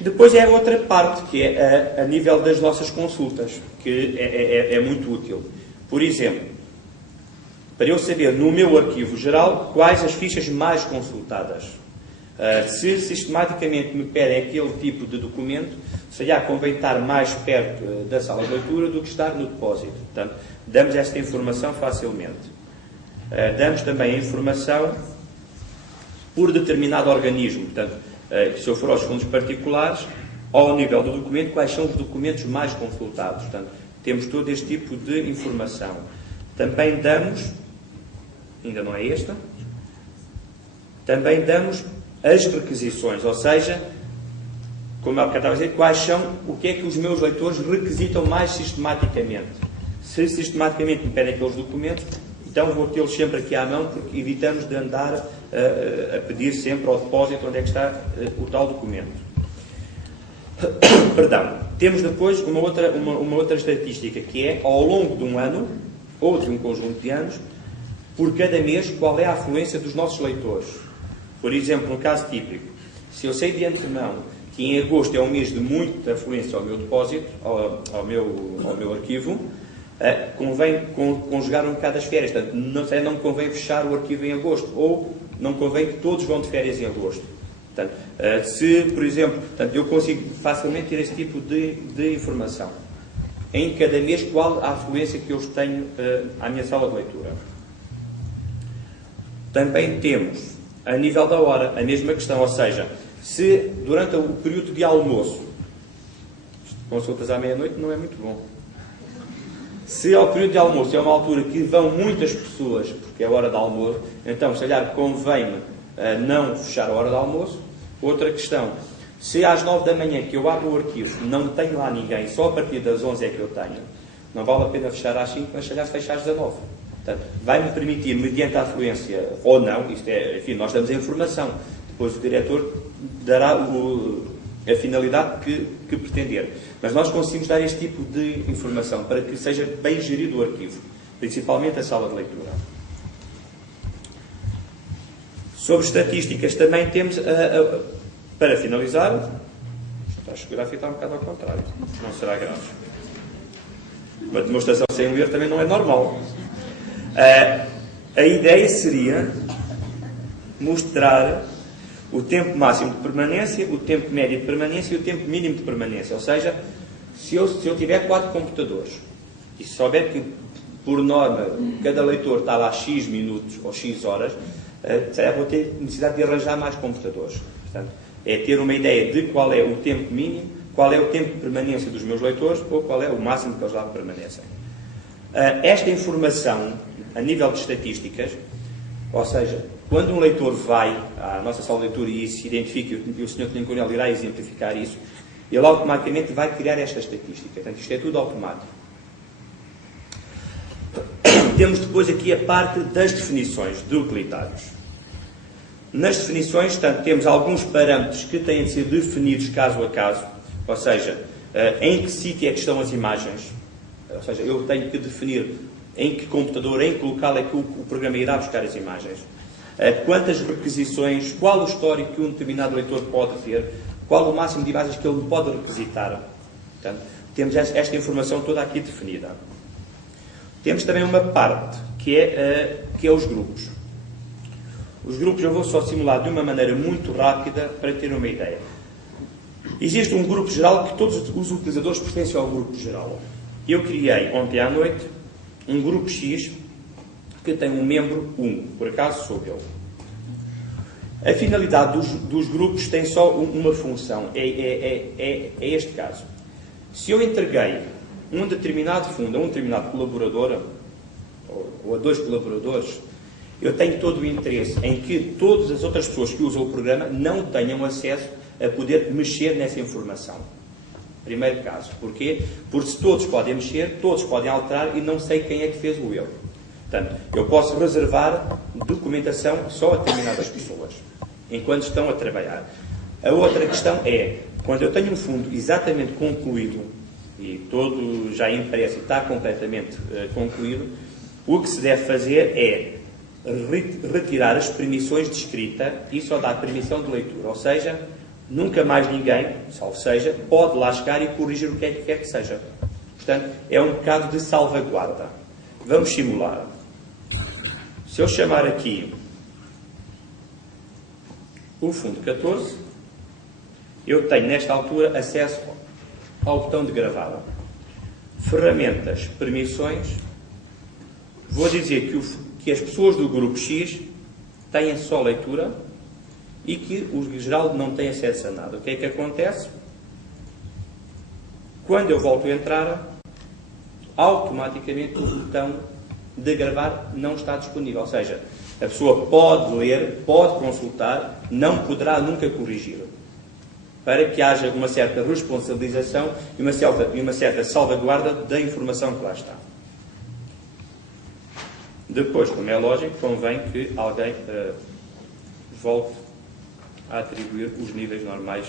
Depois é a outra parte, que é a nível das nossas consultas, que é muito útil. Por exemplo, para eu saber no meu arquivo geral quais as fichas mais consultadas. Se sistematicamente me pedem aquele tipo de documento, se calhar convém estar mais perto da sala de leitura do que estar no depósito. Portanto, damos esta informação facilmente. Damos também a informação por determinado organismo. Portanto, se eu for aos fundos particulares, ao nível do documento, quais são os documentos mais consultados. Portanto, temos todo este tipo de informação. Também damos, ainda não é esta, também damos as requisições, ou seja, como eu estava a dizer, quais são, o que é que os meus leitores requisitam mais sistematicamente. Se sistematicamente me pedem aqueles documentos, então vou tê-los sempre aqui à mão, porque evitamos de andar a pedir sempre ao depósito onde é que está o tal documento. Perdão. Temos depois uma outra estatística, que é, ao longo de um ano, ou de um conjunto de anos, por cada mês, qual é a afluência dos nossos leitores. Por exemplo, no caso típico, se eu sei de antemão que em agosto é um mês de muita afluência ao meu depósito, ao meu arquivo, convém conjugar um bocado as férias. Portanto, não me convém fechar o arquivo em agosto, ou não convém que todos vão de férias em agosto. Portanto, se, por exemplo, eu consigo facilmente ter esse tipo de informação. Em cada mês, qual a afluência que eu tenho à minha sala de leitura. Também temos, a nível da hora, a mesma questão, ou seja, se durante o período de almoço, consultas à meia-noite não é muito bom. Se ao período de almoço é uma altura que vão muitas pessoas, porque é a hora de almoço, então, se calhar, convém-me não fechar a hora de almoço. Outra questão, se às 9 da manhã que eu abro o arquivo não tenho lá ninguém, só a partir das 11 é que eu tenho, não vale a pena fechar às 5, mas se calhar fecha às 19. Portanto, vai-me permitir, mediante a afluência ou não, isto é, enfim, nós damos a informação, depois o diretor dará a finalidade que pretender. Mas nós conseguimos dar este tipo de informação para que seja bem gerido o arquivo, principalmente a sala de leitura. Sobre estatísticas também temos, para finalizar, acho que o gráfico está um bocado ao contrário, não será grave. Uma demonstração sem ler também não é normal. A ideia seria mostrar o tempo máximo de permanência, o tempo médio de permanência e o tempo mínimo de permanência. Ou seja, se eu tiver 4 computadores e se souber que, por norma, cada leitor está lá X minutos ou X horas, vou ter necessidade de arranjar mais computadores. Portanto, é ter uma ideia de qual é o tempo mínimo, qual é o tempo de permanência dos meus leitores ou qual é o máximo que eles lá permanecem. Esta informação, a nível de estatísticas, ou seja, quando um leitor vai à nossa sala de leitura e se identifica, e o Sr. Tenente Coronel irá exemplificar isso, ele automaticamente vai criar esta estatística. Portanto, isto é tudo automático. Temos depois aqui a parte das definições de utilitários. Nas definições, portanto, temos alguns parâmetros que têm de ser definidos caso a caso, ou seja, em que sítio é que estão as imagens, ou seja, eu tenho que definir em que computador, em que local é que o programa irá buscar as imagens, quantas requisições, qual o histórico que um determinado leitor pode ter, qual o máximo de imagens que ele pode requisitar. Portanto, temos esta informação toda aqui definida. Temos também uma parte que é os grupos. Os grupos eu vou só simular de uma maneira muito rápida para ter uma ideia. Existe um grupo geral que todos os utilizadores pertencem ao grupo geral. Eu criei ontem à noite um grupo X que tem um membro 1, por acaso sou eu. A finalidade dos grupos tem só uma função, é este caso. Se eu entreguei um determinado fundo a um determinado colaborador, ou a 2 colaboradores, eu tenho todo o interesse em que todas as outras pessoas que usam o programa não tenham acesso a poder mexer nessa informação. Primeiro caso. Porquê? Porque se todos podem mexer, todos podem alterar e não sei quem é que fez o erro. Portanto, eu posso reservar documentação só a determinadas pessoas, enquanto estão a trabalhar. A outra questão é, quando eu tenho um fundo exatamente concluído, e todo já impresso e está completamente concluído, o que se deve fazer é retirar as permissões de escrita e só dar permissão de leitura. Ou seja, nunca mais ninguém, salvo seja, pode lá chegar e corrigir o que é que quer que seja. Portanto, é um bocado de salvaguarda. Vamos simular. Se eu chamar aqui o fundo 14, eu tenho nesta altura acesso ao botão de gravar. Ferramentas, permissões. Vou dizer que as pessoas do grupo X têm só leitura e que o geral não tem acesso a nada. O que é que acontece? Quando eu volto a entrar, automaticamente o botão de gravar não está disponível. Ou seja, a pessoa pode ler, pode consultar, não poderá nunca corrigir. Para que haja uma certa responsabilização e uma certa salvaguarda da informação que lá está. Depois, como é lógico, convém que alguém volte a atribuir os níveis normais.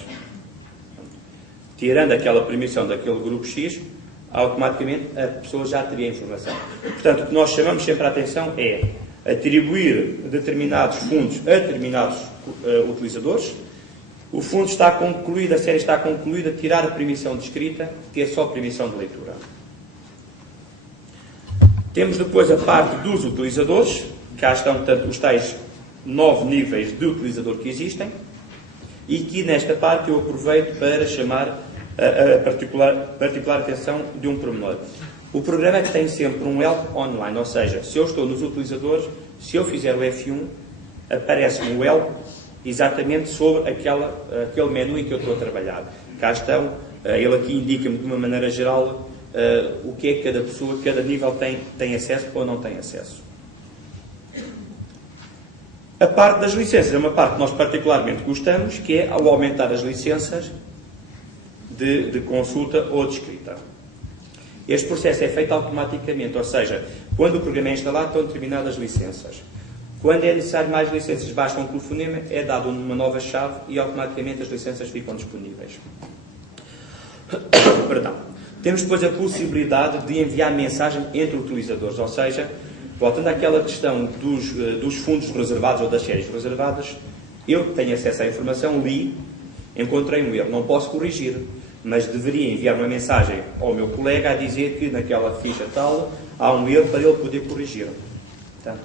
Tirando aquela permissão daquele grupo X, automaticamente a pessoa já teria a informação. Portanto, o que nós chamamos sempre a atenção é atribuir determinados fundos a determinados utilizadores. O fundo está concluído, a série está concluída, tirar a permissão de escrita, ter só a permissão de leitura. Temos depois a parte dos utilizadores, cá estão, portanto, os tais 9 níveis de utilizador que existem, e que nesta parte eu aproveito para chamar a particular atenção de um pormenor. O programa é que tem sempre um help online, ou seja, se eu estou nos utilizadores, se eu fizer o F1, aparece-me o help exatamente sobre aquele menu em que eu estou a trabalhar. Cá estão, ele aqui indica-me de uma maneira geral o que é que cada pessoa, cada nível tem acesso ou não tem acesso. A parte das licenças é uma parte que nós particularmente gostamos, que é ao aumentar as licenças de consulta ou de escrita. Este processo é feito automaticamente, ou seja, quando o programa é instalado estão determinadas licenças. Quando é necessário mais licenças, basta um telefonema, é dado uma nova chave e automaticamente as licenças ficam disponíveis. Perdão. Temos depois a possibilidade de enviar mensagem entre utilizadores, ou seja, voltando àquela questão dos fundos reservados ou das séries reservadas, eu tenho acesso à informação, li, encontrei um erro, não posso corrigir, mas deveria enviar uma mensagem ao meu colega a dizer que naquela ficha tal há um erro para ele poder corrigir. Portanto,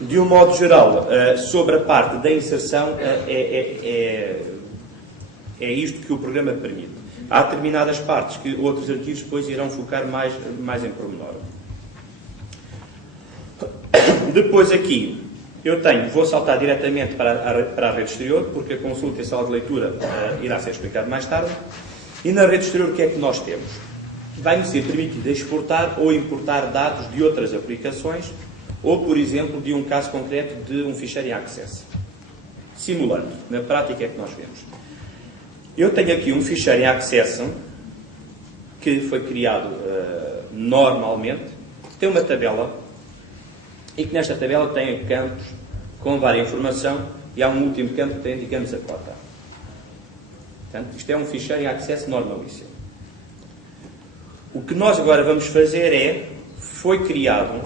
de um modo geral, sobre a parte da inserção, é isto que o programa permite. Há determinadas partes que outros arquivos depois irão focar mais em pormenor. Depois aqui, vou saltar diretamente para a rede exterior, porque a consulta e a sala de leitura irá ser explicado mais tarde. E na rede exterior o que é que nós temos? Vai-me ser permitido exportar ou importar dados de outras aplicações, ou, por exemplo, de um caso concreto de um ficheiro em Access. Simulando, na prática é que nós vemos. Eu tenho aqui um ficheiro em Access que foi criado normalmente, tem uma tabela e que nesta tabela tem campos com várias informação e há um último campo que tem, digamos, a cota. Portanto, isto é um ficheiro em Access normalíssimo. O que nós agora vamos fazer foi criado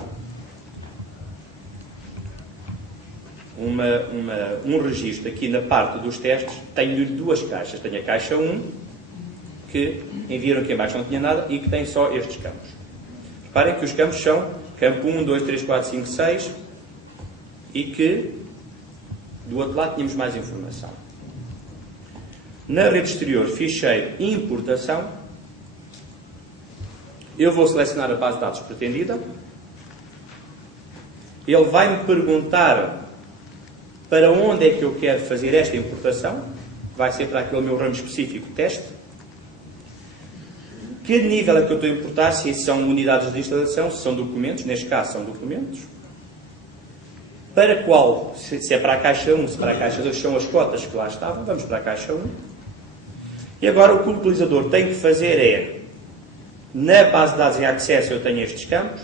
um registro aqui na parte dos testes. Tenho duas caixas. Tenho a caixa 1, que enviaram aqui em baixo não tinha nada, e que tem só estes campos. Reparem que os campos são campo 1, 2, 3, 4, 5, 6 e que do outro lado tínhamos mais informação. Na rede exterior, ficheiro importação, eu vou selecionar a base de dados pretendida. Ele vai-me perguntar para onde é que eu quero fazer esta importação. Vai ser para aquele meu ramo específico teste. Que nível é que eu estou a importar? Se são unidades de instalação, se são documentos. Neste caso são documentos. Para qual? Se é para a caixa 1, se para a caixa 2 são as cotas que lá estavam. Vamos para a caixa 1. E agora o que o utilizador tem que fazer é, na base de dados em Access eu tenho estes campos,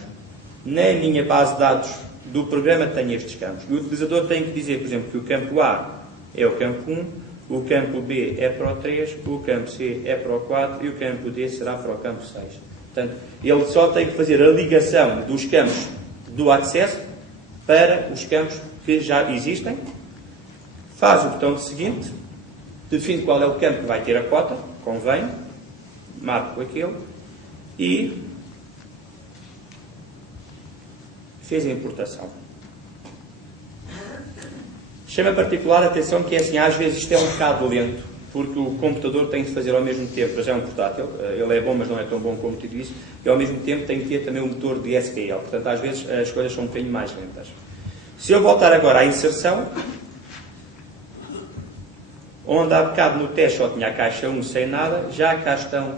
na minha base de dados do programa tenho estes campos. E o utilizador tem que dizer, por exemplo, que o campo A é o campo 1, o campo B é para o 3, o campo C é para o 4 e o campo D será para o campo 6. Portanto, ele só tem que fazer a ligação dos campos do Access para os campos que já existem, faz o botão seguinte, define qual é o campo que vai ter a cota, convém, marco aquele e fez a importação. Chama particular a atenção que é assim, às vezes isto é um bocado lento, porque o computador tem de fazer ao mesmo tempo, mas é um portátil, ele é bom, mas não é tão bom como tudo isso, e ao mesmo tempo tem que ter também um motor de SQL, portanto às vezes as coisas são um bocadinho mais lentas. Se eu voltar agora à inserção, onde há bocado no teste só tinha a caixa 1 sem nada, já cá estão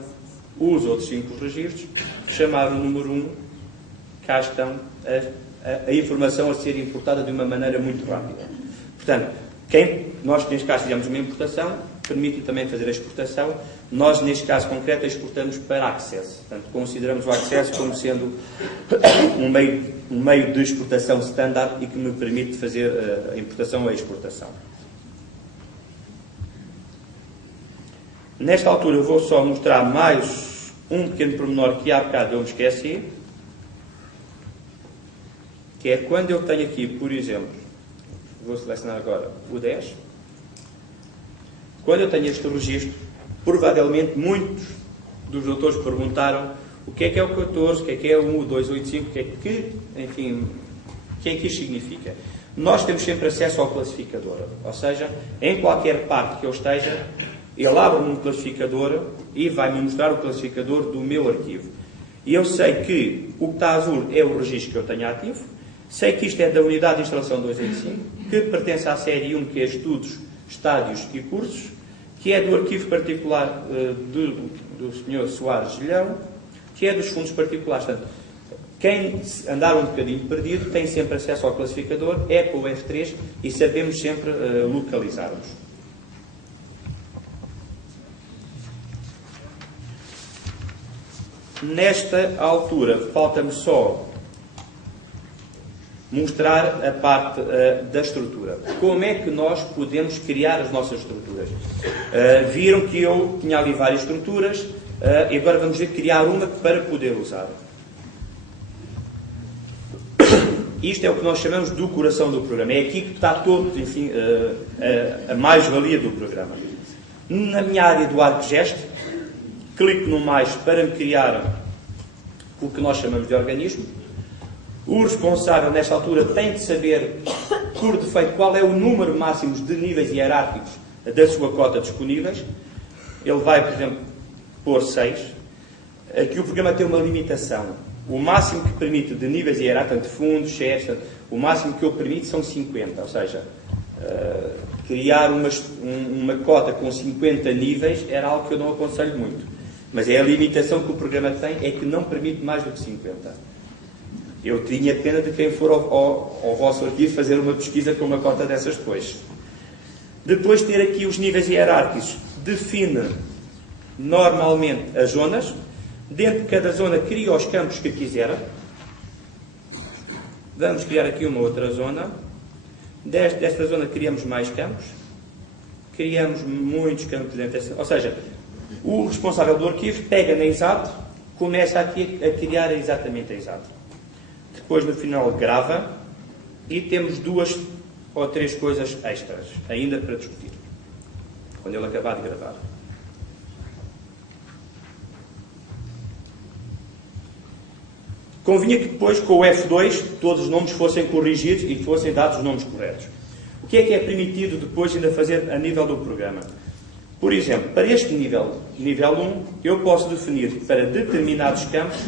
os outros 5 registros, chamar o número 1, cá estão a informação a ser importada de uma maneira muito rápida. Portanto, nós neste caso fizemos uma importação, permite também fazer a exportação, nós neste caso concreto exportamos para Access. Portanto, consideramos o Access como sendo um meio de exportação standard e que me permite fazer a importação ou a exportação. Nesta altura eu vou só mostrar mais um pequeno pormenor que há bocado eu me esqueci, que é quando eu tenho aqui, por exemplo, vou selecionar agora o 10, quando eu tenho este registro, provavelmente muitos dos doutores perguntaram o que é o 14, o que é o 1285, o que é que isto significa. Nós temos sempre acesso ao classificador, ou seja, em qualquer parte que eu esteja, ele abre um classificador e vai-me mostrar o classificador do meu arquivo. E eu sei que o que está azul é o registro que eu tenho ativo, sei que isto é da unidade de instalação 285, que pertence à série 1, que é Estudos, Estádios e Cursos, que é do arquivo particular do Sr. Soares Gilhão, que é dos fundos particulares. Portanto, quem andar um bocadinho perdido tem sempre acesso ao classificador, é para o F3 e sabemos sempre localizar-nos. Nesta altura, falta-me só mostrar a parte da estrutura. Como é que nós podemos criar as nossas estruturas? Viram que eu tinha ali várias estruturas e agora vamos ver criar uma para poder usar. Isto é o que nós chamamos do coração do programa. É aqui que está todo, enfim, a mais-valia do programa. Na minha área do ArcGest, clico no mais para me criar o que nós chamamos de organismo. O responsável, nesta altura, tem de saber, por defeito, qual é o número máximo de níveis hierárquicos da sua cota disponíveis. Ele vai, por exemplo, pôr 6. Aqui o programa tem uma limitação. O máximo que permite de níveis hierárquicos, de fundos, shares, o máximo que eu permito são 50. Ou seja, criar uma cota com 50 níveis era algo que eu não aconselho muito. Mas é a limitação que o programa tem, é que não permite mais do que 50. Eu tinha pena de quem for ao vosso arquivo fazer uma pesquisa com uma cota dessas depois. Depois de ter aqui os níveis hierárquicos, define normalmente as zonas. Dentro de cada zona cria os campos que quiser. Vamos criar aqui uma outra zona. Desta zona criamos mais campos. Criamos muitos campos dentro desta. Ou seja, o responsável do arquivo pega na exato, começa aqui a criar exatamente a exato. Depois, no final, grava e temos 2 ou 3 coisas extras ainda para discutir, quando ele acabar de gravar. convinha que depois, com o F2, todos os nomes fossem corrigidos e fossem dados os nomes corretos. O que é permitido depois ainda fazer a nível do programa? Por exemplo, para este nível 1, eu posso definir para determinados campos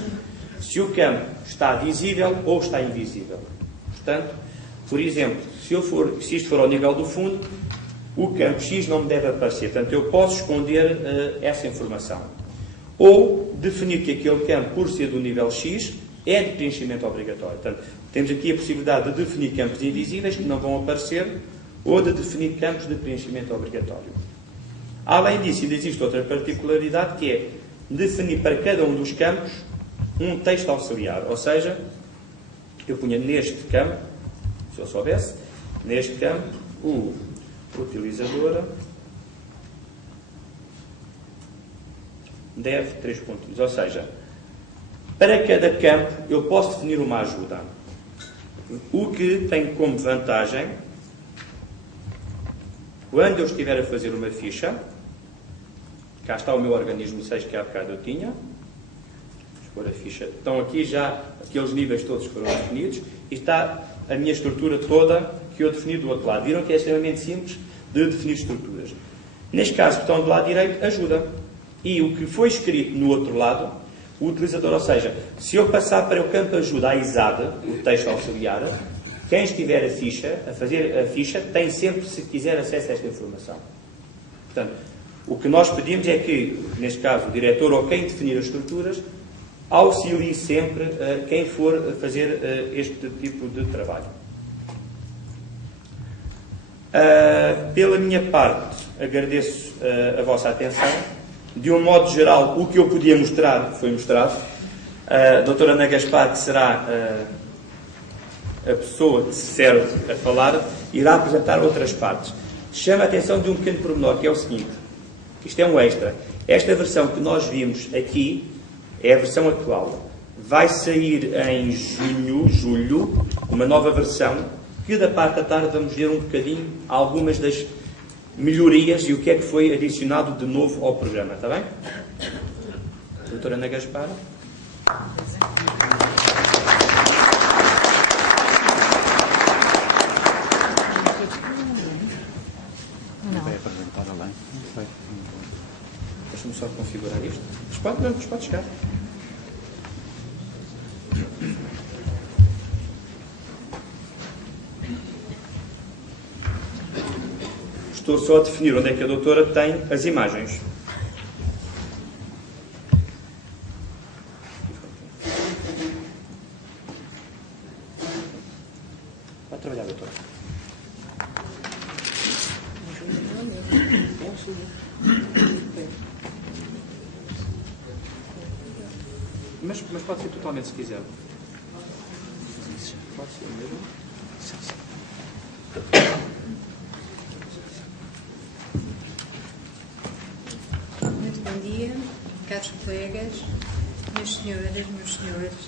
se o campo está visível ou está invisível. Portanto, por exemplo, se isto for ao nível do fundo, o campo X não me deve aparecer. Portanto, eu posso esconder essa informação. Ou definir que aquele campo, por ser do nível X, é de preenchimento obrigatório. Portanto, temos aqui a possibilidade de definir campos invisíveis que não vão aparecer ou de definir campos de preenchimento obrigatório. Além disso, ainda existe outra particularidade que é definir para cada um dos campos um texto auxiliar. Ou seja, eu punha neste campo, se eu soubesse, neste campo, o utilizadora deve 3 pontinhos. Ou seja, para cada campo eu posso definir uma ajuda. O que tem como vantagem, quando eu estiver a fazer uma ficha, cá está o meu organismo 6 que há bocado eu tinha, vamos pôr a ficha, estão aqui já, aqueles níveis todos foram definidos, e está a minha estrutura toda que eu defini do outro lado. Viram que é extremamente simples de definir estruturas. Neste caso, o botão do lado direito ajuda. E o que foi escrito no outro lado, o utilizador, ou seja, se eu passar para o campo ajuda a ISAD, o texto auxiliar, quem estiver a fazer a ficha, tem sempre, se quiser, acesso a esta informação. Portanto, o que nós pedimos é que, neste caso, o diretor ou quem definir as estruturas, auxilie sempre quem for fazer este tipo de trabalho. Pela minha parte, agradeço a vossa atenção. De um modo geral, o que eu podia mostrar foi mostrado. A doutora Ana Gaspar, que será a pessoa que se serve a falar, irá apresentar outras partes. Chama a atenção de um pequeno pormenor, que é o seguinte. Isto é um extra. Esta versão que nós vimos aqui é a versão atual. Vai sair em julho, uma nova versão, que da parte da tarde vamos ver um bocadinho algumas das melhorias e o que é que foi adicionado de novo ao programa, está bem? Doutora Ana Gaspar. Vai apresentar além. Deixa-me só configurar isto. Mas pode chegar. Estou só a definir onde é que a doutora tem as imagens. Vai trabalhar, doutora. Mas pode ser totalmente se quiser. Pode ser mesmo. Muito bom dia, caros colegas, minhas senhoras, meus senhores.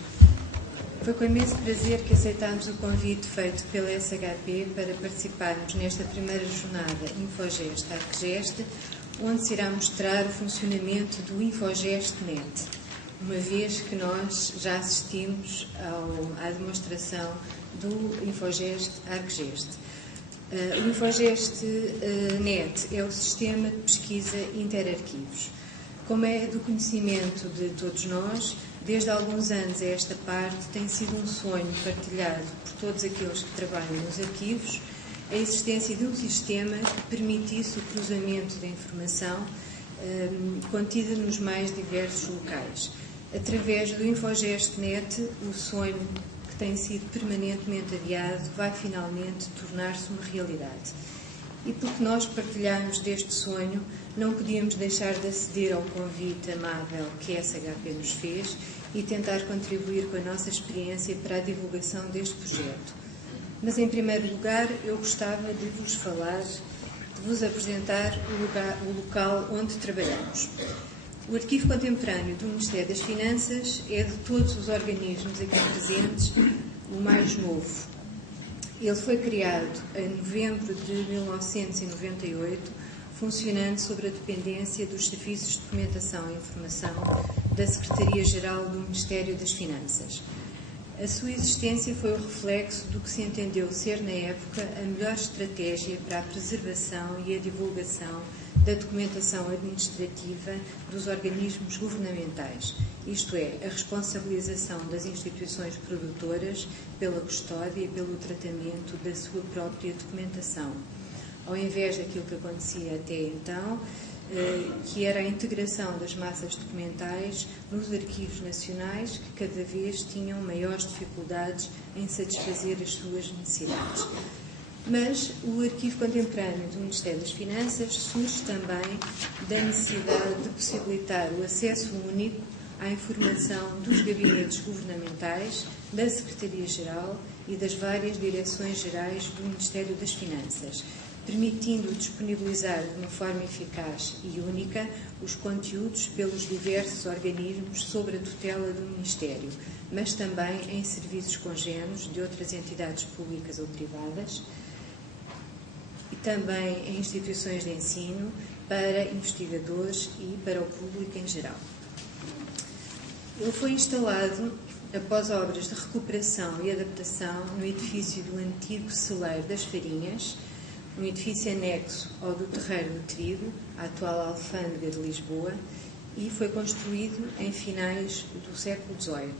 Foi com imenso prazer que aceitámos o convite feito pela SHP para participarmos nesta primeira jornada InfoGest-ArcGest, onde se irá mostrar o funcionamento do InfoGest.net, uma vez que nós já assistimos à demonstração do InfoGest-ArcGest. O InfoGest.net é o sistema de pesquisa interarquivos. Como é do conhecimento de todos nós, desde há alguns anos a esta parte tem sido um sonho partilhado por todos aqueles que trabalham nos arquivos, a existência de um sistema que permitisse o cruzamento da informação contida nos mais diversos locais. Através do InfoGest.net, o sonho que tem sido permanentemente adiado vai finalmente tornar-se uma realidade. E porque nós partilhamos deste sonho, não podíamos deixar de aceder ao convite amável que a SHP nos fez e tentar contribuir com a nossa experiência para a divulgação deste projeto. Mas, em primeiro lugar, eu gostava de vos falar, de vos apresentar o local onde trabalhamos. O Arquivo Contemporâneo do Ministério das Finanças é, de todos os organismos aqui presentes, o mais novo. Ele foi criado em novembro de 1998, funcionando sob a dependência dos Serviços de Documentação e Informação da Secretaria-Geral do Ministério das Finanças. A sua existência foi o reflexo do que se entendeu ser, na época, a melhor estratégia para a preservação e a divulgação da documentação administrativa dos organismos governamentais, isto é, a responsabilização das instituições produtoras pela custódia e pelo tratamento da sua própria documentação, ao invés daquilo que acontecia até então, que era a integração das massas documentais nos arquivos nacionais, que cada vez tinham maiores dificuldades em satisfazer as suas necessidades. Mas o arquivo contemporâneo do Ministério das Finanças surge também da necessidade de possibilitar o acesso único à informação dos gabinetes governamentais, da Secretaria-Geral e das várias direções gerais do Ministério das Finanças, permitindo disponibilizar de uma forma eficaz e única os conteúdos pelos diversos organismos sob a tutela do Ministério, mas também em serviços congêneros de outras entidades públicas ou privadas e também em instituições de ensino, para investigadores e para o público em geral. Ele foi instalado após obras de recuperação e adaptação no edifício do antigo celeiro das Farinhas, um edifício anexo ao do Terreiro do Trigo, a atual Alfândega de Lisboa, e foi construído em finais do século XVIII,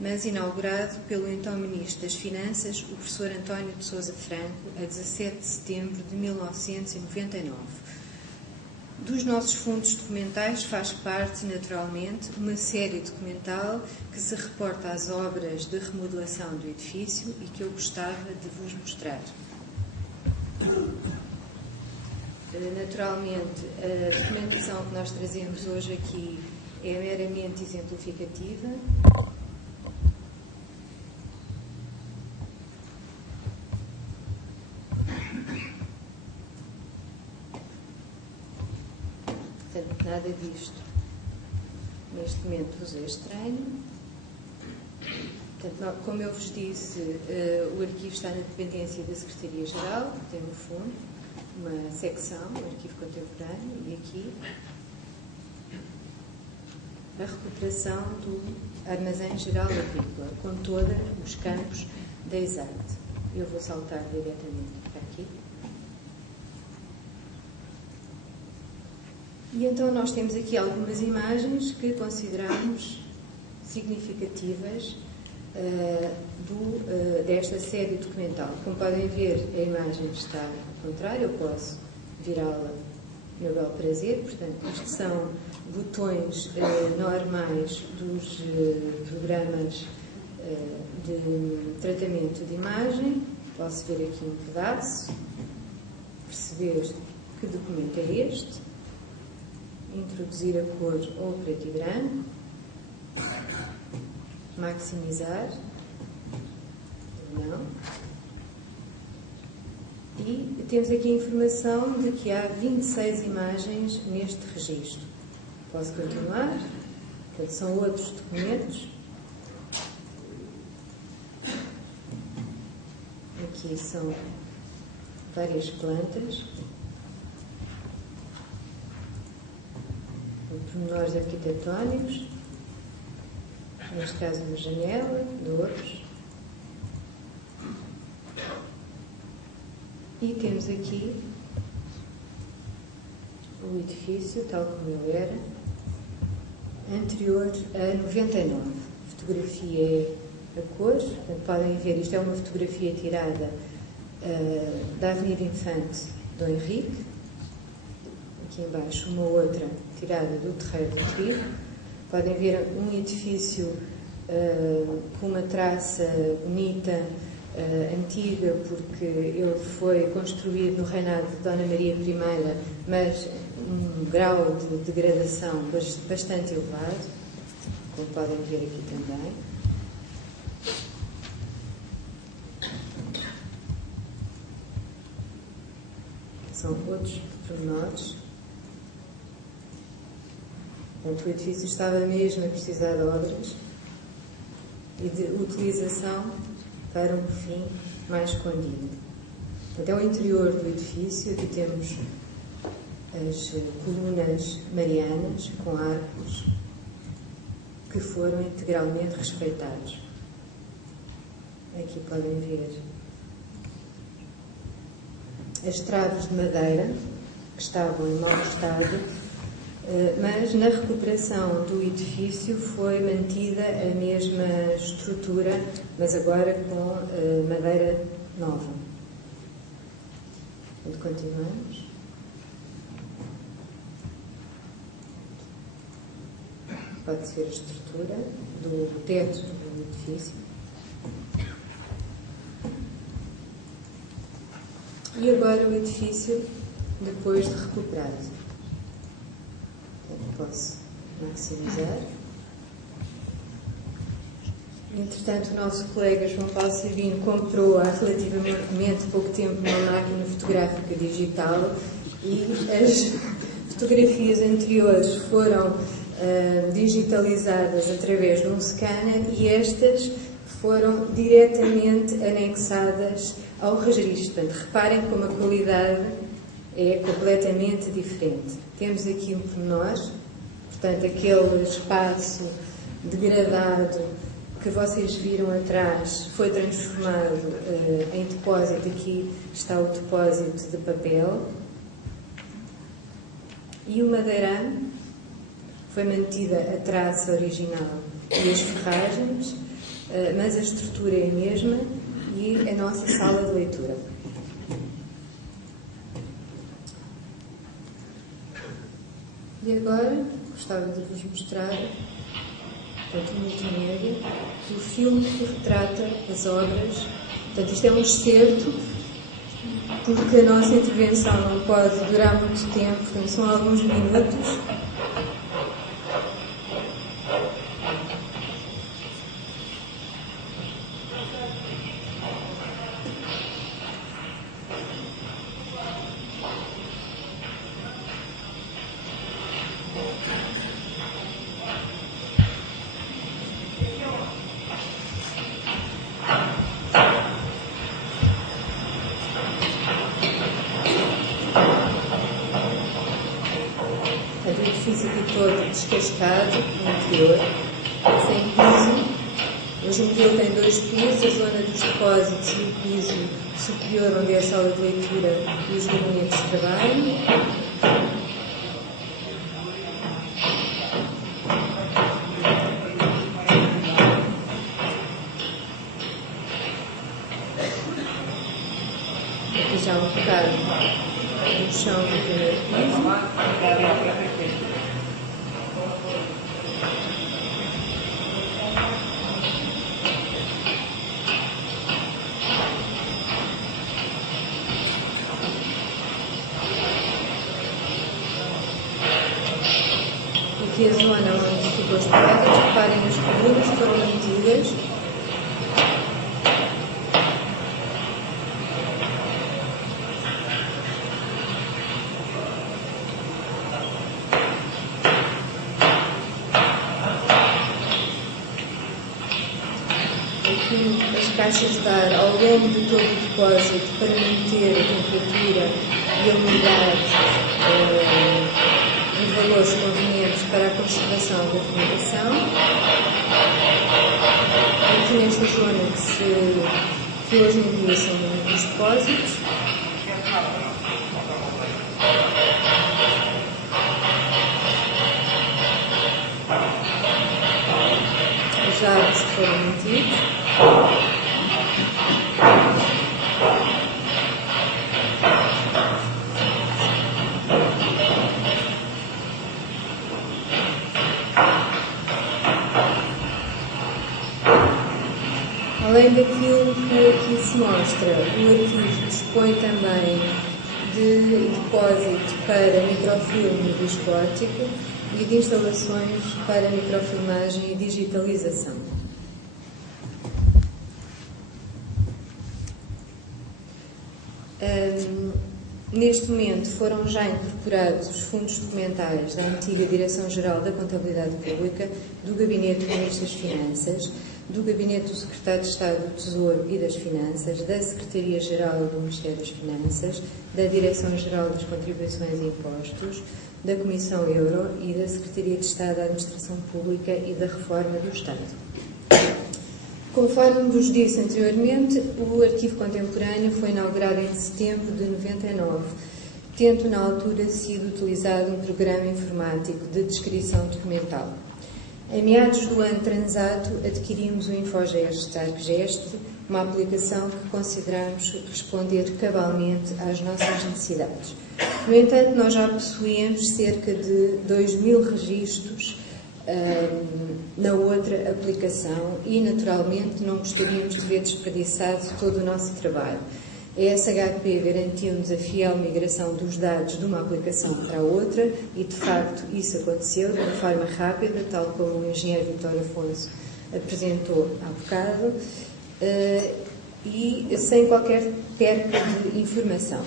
mas inaugurado pelo então Ministro das Finanças, o professor António de Sousa Franco, a 17 de setembro de 1999. Dos nossos fundos documentais faz parte, naturalmente, uma série documental que se reporta às obras de remodelação do edifício e que eu gostava de vos mostrar. Naturalmente, a documentação que nós trazemos hoje aqui é meramente exemplificativa. Portanto, nada disto neste momento vos é estranho. Portanto, como eu vos disse, o arquivo está na dependência da Secretaria-Geral, que tem no fundo uma secção, o arquivo contemporâneo, e aqui a recuperação do Armazém Geral Agrícola, com todos os campos da ESAT. Eu vou saltar diretamente para aqui. E então nós temos aqui algumas imagens que consideramos significativas desta série documental. Como podem ver, a imagem está ao contrário, eu posso virá-la no meu bel prazer. Portanto, isto são botões normais dos programas de tratamento de imagem. Posso ver aqui um pedaço, perceber que documento é este, introduzir a cor ou preto e branco, maximizar, não. E temos aqui a informação de que há 26 imagens neste registro. Posso continuar? Portanto, são outros documentos. Aqui são várias plantas, pormenores arquitetónicos, neste caso uma janela, de outros. E temos aqui o edifício, tal como ele era, anterior a 99. A fotografia é a cor, portanto, podem ver, isto é uma fotografia tirada da Avenida Infante Dom Henrique, aqui embaixo uma outra tirada do Terreiro do Trigo. Podem ver um edifício com uma traça bonita, antiga, porque ele foi construído no reinado de Dona Maria I, mas um grau de degradação bastante elevado, como podem ver aqui também. São outros pormenores. Portanto, o edifício estava mesmo a precisar de obras e de utilização para um fim mais escondido. Portanto, é o interior do edifício. Aqui temos as colunas marianas com arcos que foram integralmente respeitados. Aqui podem ver as traves de madeira, que estavam em mau estado, mas na recuperação do edifício foi mantida a mesma estrutura, mas agora com madeira nova. Continuamos. Pode-se ver a estrutura do teto do edifício. E agora o edifício depois de recuperado. Posso maximizar. Entretanto, o nosso colega João Paulo Sabino comprou há relativamente pouco tempo uma máquina fotográfica digital e as fotografias anteriores foram digitalizadas através de um scanner e estas foram diretamente anexadas ao registro. Portanto, reparem como a qualidade é completamente diferente. Temos aqui um pormenor, portanto, aquele espaço degradado que vocês viram atrás foi transformado em depósito. Aqui está o depósito de papel. E o madeirame foi mantida a traça original e as ferragens, mas a estrutura é a mesma e a nossa sala de leitura. E agora gostava de vos mostrar, portanto, o multimédia, o filme que retrata as obras. Portanto, isto é um excerto, porque a nossa intervenção não pode durar muito tempo, portanto, são alguns minutos. O edifício aqui todo descascado no interior, sem piso. Hoje em dia ele tem 2 pisos, a zona dos depósitos e o piso superior, onde é a sala de leitura e os gabinetes de trabalho. Aqui já um bocado no chão do primeiro piso. Aqui a zona onde ficou as pedras, reparem as colunas que foram mantidas. Aqui as caixas de ar ao longo de todo o depósito para manter a temperatura e a umidade em valores convenientes para a conservação da documentação. Aqui nesta zona que hoje em dia são os depósitos. As árvores que foram mantidas. Além daquilo que aqui se mostra, o arquivo dispõe também de depósito para microfilme viscoóptico e de instalações para microfilmagem e digitalização. Neste momento foram já incorporados os fundos documentais da antiga Direção-Geral da Contabilidade Pública, do Gabinete do Ministro das Finanças, do Gabinete do Secretário de Estado do Tesouro e das Finanças, da Secretaria-Geral do Ministério das Finanças, da Direção-Geral das Contribuições e Impostos, da Comissão Euro e da Secretaria de Estado da Administração Pública e da Reforma do Estado. Conforme vos disse anteriormente, o Arquivo Contemporâneo foi inaugurado em setembro de 99, tendo na altura sido utilizado um programa informático de descrição documental. Em meados do ano transato, adquirimos o InfoGest ArcGest, uma aplicação que consideramos responder cabalmente às nossas necessidades. No entanto, nós já possuíamos cerca de 2.000 registros na outra aplicação e, naturalmente, não gostaríamos de ver desperdiçado todo o nosso trabalho. A SHP garantiu-nos a fiel migração dos dados de uma aplicação para a outra e, de facto, isso aconteceu de uma forma rápida, tal como o engenheiro Vítor Afonso apresentou há bocado, e sem qualquer perca de informação.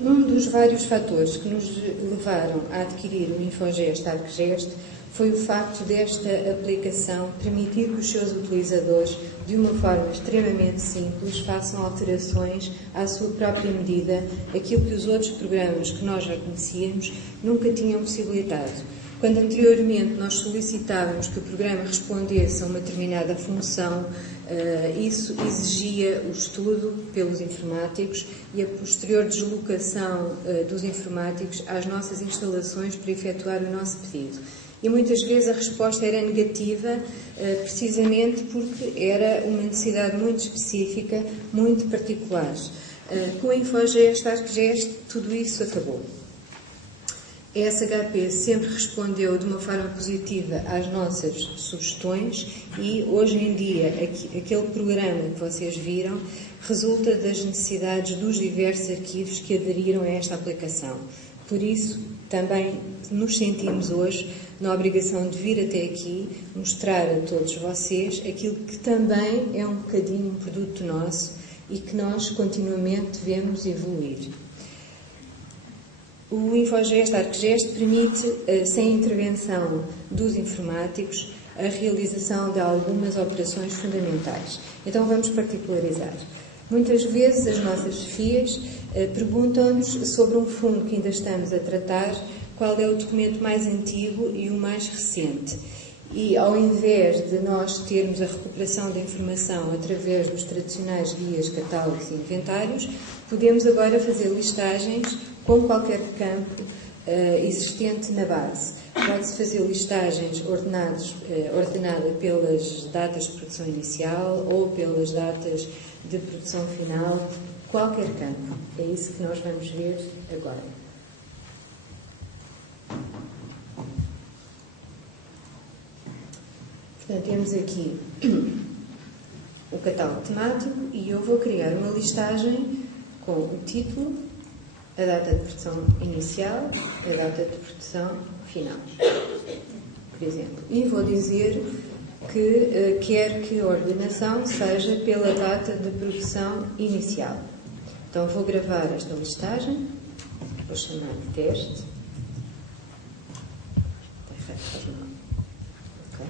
Um dos vários fatores que nos levaram a adquirir o InfoGest ArcGest foi o facto desta aplicação permitir que os seus utilizadores, de uma forma extremamente simples, façam alterações à sua própria medida, aquilo que os outros programas que nós já conhecíamos nunca tinham possibilitado. Quando anteriormente nós solicitávamos que o programa respondesse a uma determinada função, isso exigia o estudo pelos informáticos e a posterior deslocação dos informáticos às nossas instalações para efetuar o nosso pedido. E muitas vezes a resposta era negativa, precisamente porque era uma necessidade muito específica, muito particular. Com a InfoGest ArcGest, tudo isso acabou. A SHP sempre respondeu de uma forma positiva às nossas sugestões e, hoje em dia, aquele programa que vocês viram resulta das necessidades dos diversos arquivos que aderiram a esta aplicação. Por isso, também nos sentimos hoje na obrigação de vir até aqui mostrar a todos vocês aquilo que também é um bocadinho um produto nosso e que nós continuamente devemos evoluir. O InfoGest ArcGest permite, sem intervenção dos informáticos, a realização de algumas operações fundamentais. Então vamos particularizar. Muitas vezes as nossas chefias perguntam-nos sobre um fundo que ainda estamos a tratar, qual é o documento mais antigo e o mais recente. E ao invés de nós termos a recuperação da informação através dos tradicionais guias, catálogos e inventários, podemos agora fazer listagens com qualquer campo existente na base. Pode-se fazer listagens ordenada pelas datas de produção inicial ou pelas datas de produção final, qualquer campo. É isso que nós vamos ver agora. Portanto, temos aqui o catálogo temático e eu vou criar uma listagem com o título, a data de produção inicial, a data de produção final, por exemplo. E vou dizer que quer que a ordenação seja pela data de produção inicial. Então vou gravar esta listagem, vou chamar de teste. Ok.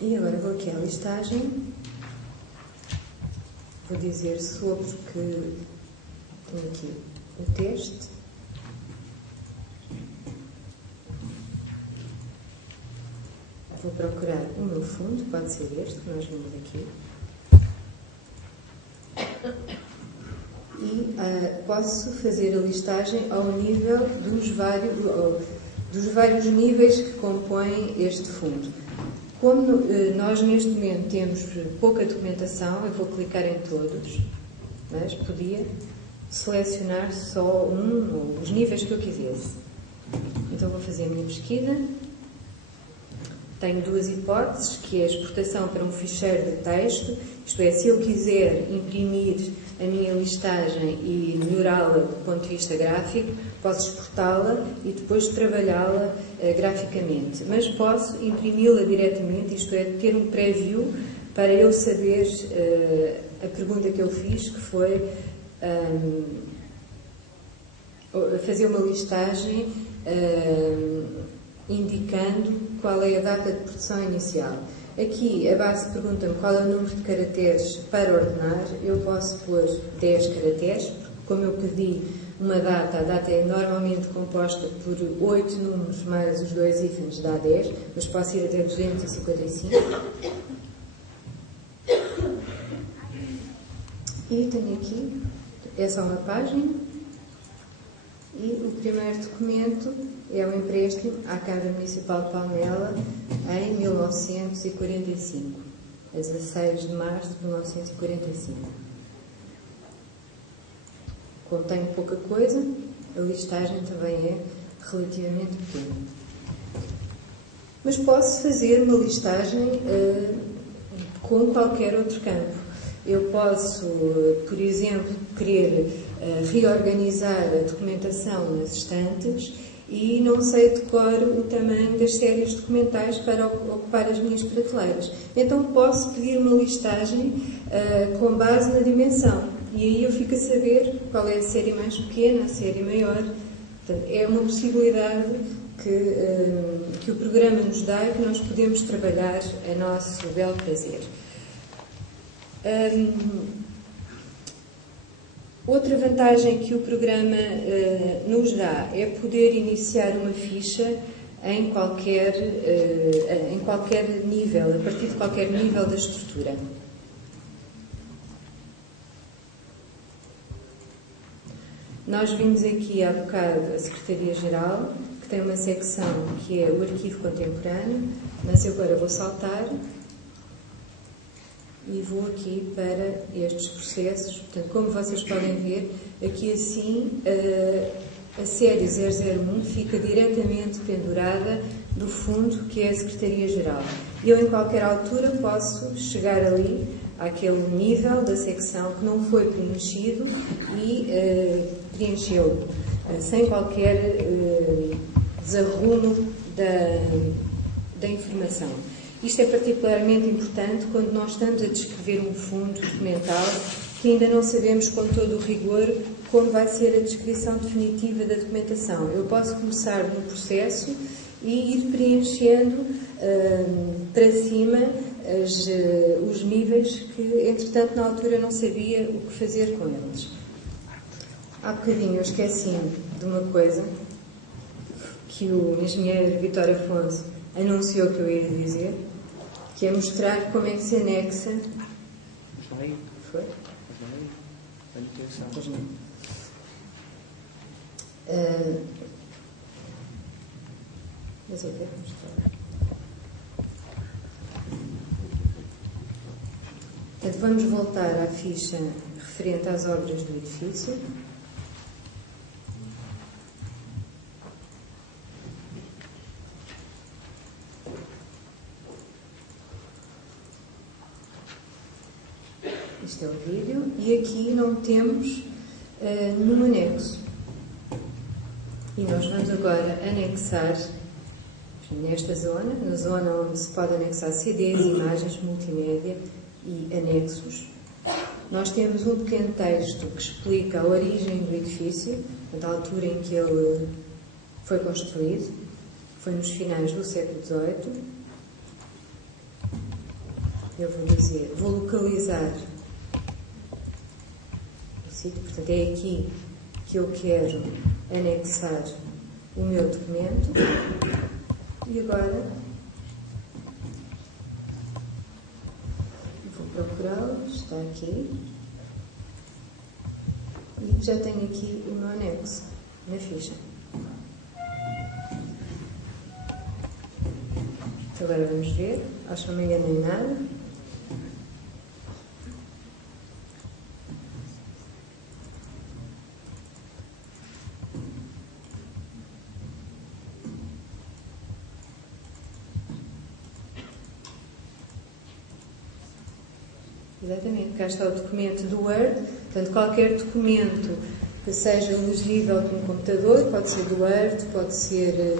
E agora vou aqui à listagem, vou dizer sobre que tenho aqui o teste, vou procurar o meu fundo, pode ser este que nós vimos aqui, e posso fazer a listagem ao nível dos vários níveis que compõem este fundo. Como nós neste momento temos pouca documentação, eu vou clicar em todos, mas podia selecionar só um ou os níveis que eu quisesse. Então vou fazer a minha pesquisa. Tenho duas hipóteses, que é a exportação para um ficheiro de texto, isto é, se eu quiser imprimir a minha listagem e melhorá-la do ponto de vista gráfico, posso exportá-la e depois trabalhá-la graficamente. Mas posso imprimi-la diretamente, isto é, ter um preview para eu saber a pergunta que eu fiz, que foi fazer uma listagem indicando qual é a data de produção inicial. Aqui a base pergunta-me qual é o número de caracteres para ordenar. Eu posso pôr 10 caracteres, porque como eu pedi uma data. A data é normalmente composta por 8 números mais os 2 hífens, dá 10, mas posso ir até 255. E tenho aqui, é só uma página, e o primeiro documento é o empréstimo à Câmara Municipal de Palmela em 1945, a 16 de março de 1945. Como tenho pouca coisa, a listagem também é relativamente pequena. Mas posso fazer uma listagem com qualquer outro campo. Eu posso, por exemplo, querer reorganizar a documentação nas estantes e não sei de cor o tamanho das séries documentais para ocupar as minhas prateleiras. Então posso pedir uma listagem com base na dimensão. E aí eu fico a saber qual é a série mais pequena, a série maior. Portanto, é uma possibilidade que o programa nos dá e que nós podemos trabalhar a nosso belo prazer. Outra vantagem que o programa nos dá é poder iniciar uma ficha em qualquer nível, a partir de qualquer nível da estrutura. Nós vimos aqui há bocado a Secretaria-Geral, que tem uma secção que é o Arquivo Contemporâneo, mas eu agora vou saltar e vou aqui para estes processos. Portanto, como vocês podem ver, aqui assim a série 001 fica diretamente pendurada do fundo que é a Secretaria-Geral. Eu, em qualquer altura, posso chegar ali àquele nível da secção que não foi preenchido e preenchê-lo sem qualquer desarrumo da informação. Isto é particularmente importante quando nós estamos a descrever um fundo documental que ainda não sabemos com todo o rigor como vai ser a descrição definitiva da documentação. Eu posso começar no processo e ir preenchendo para cima os níveis que, entretanto, na altura eu não sabia o que fazer com eles. Há bocadinho eu esqueci-me de uma coisa que o engenheiro Vítor Afonso anunciou que eu ia dizer, que é mostrar como é que se anexa. Foi? Pois não. Mas eu quero mostrar. Portanto, vamos voltar à ficha referente às obras do edifício. Isto é o vídeo, e aqui não temos nenhum anexo. E nós vamos agora anexar nesta zona, na zona onde se pode anexar CDs, imagens, multimédia e anexos. Nós temos um pequeno texto que explica a origem do edifício, a altura em que ele foi construído, foi nos finais do século XVIII. Eu vou localizar o sítio, portanto é aqui que eu quero anexar o meu documento. E agora vou procurá-lo, está aqui, e já tenho aqui o meu anexo na ficha. Agora vamos ver, acho que não me enganei nada. Exatamente, cá está o documento do Word. Portanto, qualquer documento que seja legível por um computador, pode ser do Word, pode ser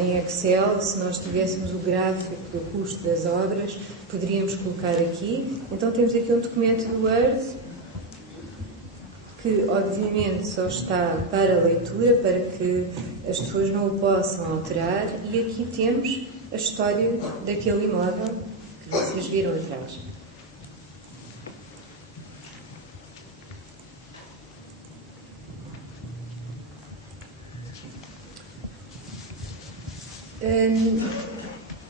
em Excel. Se nós tivéssemos o gráfico do custo das obras, poderíamos colocar aqui. Então temos aqui um documento do Word que obviamente só está para leitura, para que as pessoas não o possam alterar, e aqui temos a história daquele imóvel que vocês viram atrás.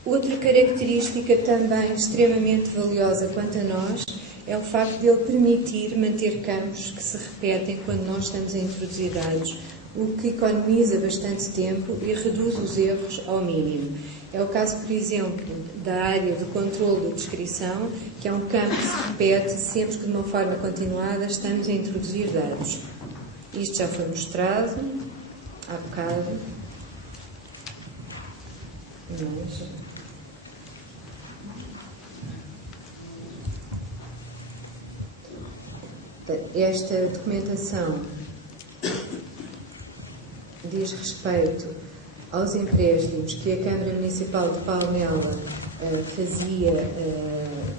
Outra característica também extremamente valiosa quanto a nós é o facto de ele permitir manter campos que se repetem quando nós estamos a introduzir dados, o que economiza bastante tempo e reduz os erros ao mínimo. É o caso, por exemplo, da área do controle de descrição, que é um campo que se repete sempre que de uma forma continuada estamos a introduzir dados. Isto já foi mostrado há bocado. Esta documentação diz respeito aos empréstimos que a Câmara Municipal de Palmela fazia,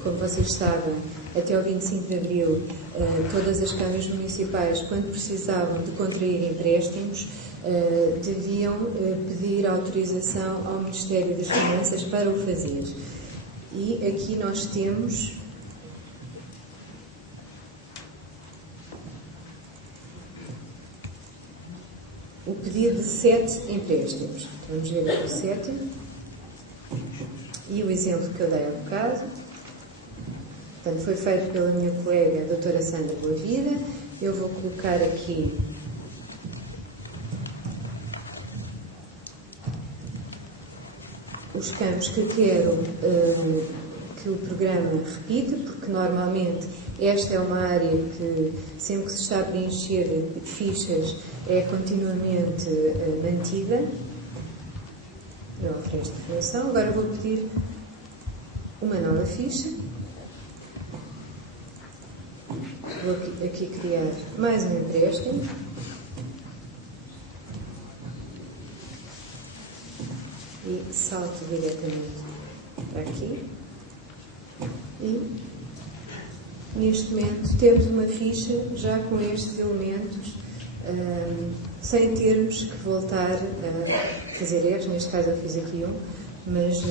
como vocês sabem, até ao 25 de Abril, todas as câmaras municipais, quando precisavam de contrair empréstimos, deviam pedir autorização ao Ministério das Finanças para o fazer. E aqui nós temos o pedido de 7 empréstimos. Vamos ver aqui o 7. E o exemplo que eu dei há bocado. Portanto, foi feito pela minha colega, a doutora Sandra Boavida. Eu vou colocar aqui os campos que quero que o programa repita, porque normalmente esta é uma área que, sempre que se está a preencher fichas, é continuamente mantida. Eu ofereço informação. Agora vou pedir uma nova ficha. Vou aqui criar mais um empréstimo. E salto diretamente para aqui. E, neste momento, temos uma ficha já com estes elementos, sem termos que voltar a fazer erros. Neste caso eu fiz aqui um, mas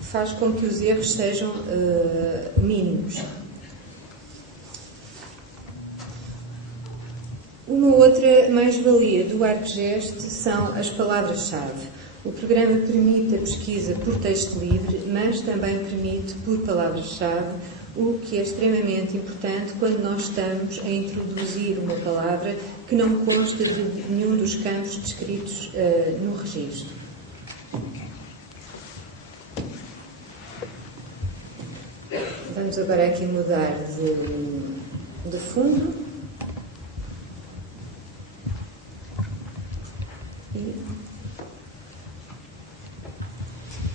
faz com que os erros sejam mínimos. Uma outra mais-valia do ArcGest são as palavras-chave. O programa permite a pesquisa por texto livre, mas também permite por palavras-chave, o que é extremamente importante quando nós estamos a introduzir uma palavra que não consta de nenhum dos campos descritos no registro. Vamos agora aqui mudar de fundo.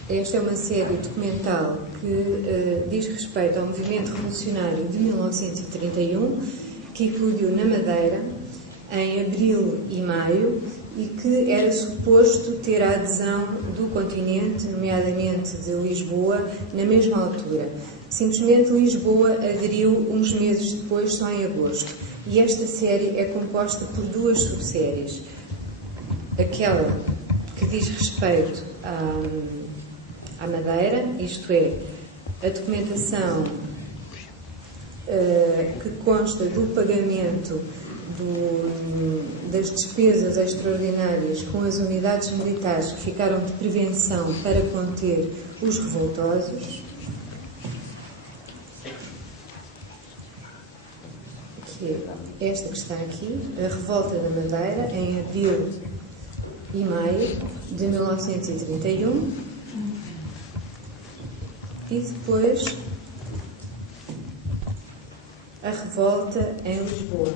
Esta é uma série documental que diz respeito ao movimento revolucionário de 1931, que eclodiu na Madeira em abril e maio e que era suposto ter a adesão do continente, nomeadamente de Lisboa, na mesma altura. Simplesmente Lisboa aderiu uns meses depois, só em agosto. E esta série é composta por 2 subséries. Aquela que diz respeito à Madeira, isto é, a documentação que consta do pagamento das despesas extraordinárias com as unidades militares que ficaram de prevenção para conter os revoltosos, que é esta que está aqui, a Revolta da Madeira, em abril e maio de 1931, e depois a revolta em Lisboa.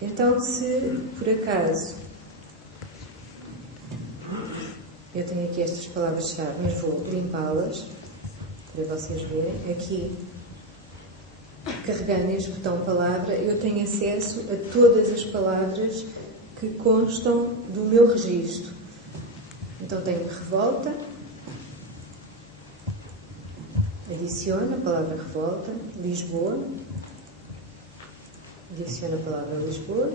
Então, se por acaso eu tenho aqui estas palavras-chave, mas vou limpá-las para vocês verem, aqui, carregando neste botão palavra, eu tenho acesso a todas as palavras que constam do meu registro. Então tenho revolta, adiciono a palavra revolta, Lisboa, adiciono a palavra Lisboa,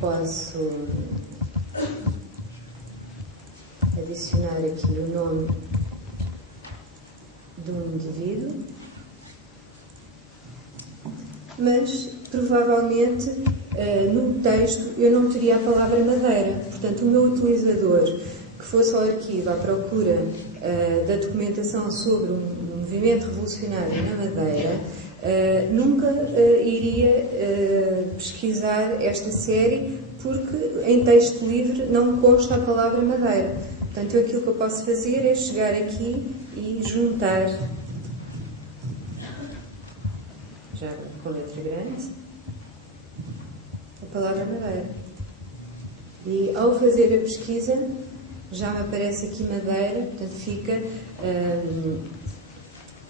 posso adicionar aqui o nome de um indivíduo, mas provavelmente no texto eu não teria a palavra madeira. Portanto, o meu utilizador que fosse ao arquivo à procura da documentação sobre um movimento revolucionário na Madeira nunca iria pesquisar esta série, porque em texto livre não consta a palavra madeira. Portanto, aquilo que eu posso fazer é chegar aqui e juntar, já com letra grande, a palavra madeira. E ao fazer a pesquisa, já me aparece aqui madeira, portanto fica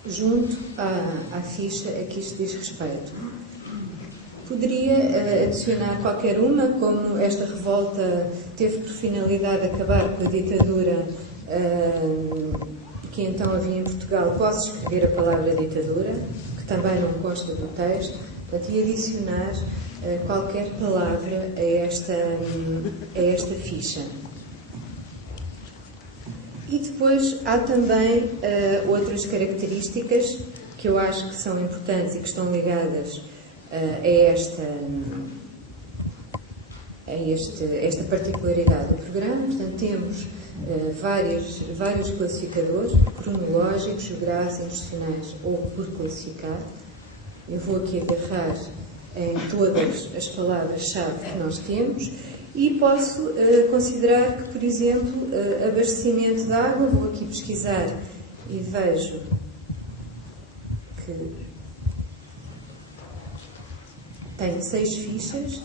junto à ficha a que isto diz respeito. Poderia adicionar qualquer uma, como esta revolta teve por finalidade acabar com a ditadura que então havia em Portugal. Posso escrever a palavra ditadura, que também não consta do texto, portanto, e adicionar qualquer palavra a esta ficha. E depois há também outras características que eu acho que são importantes e que estão ligadas a esta particularidade do programa. Portanto, temos vários classificadores cronológicos, geográficos, institucionais ou por classificar. Eu vou aqui agarrar em todas as palavras-chave que nós temos e posso considerar que, por exemplo, abastecimento de água, vou aqui pesquisar e vejo que tem 6 fichas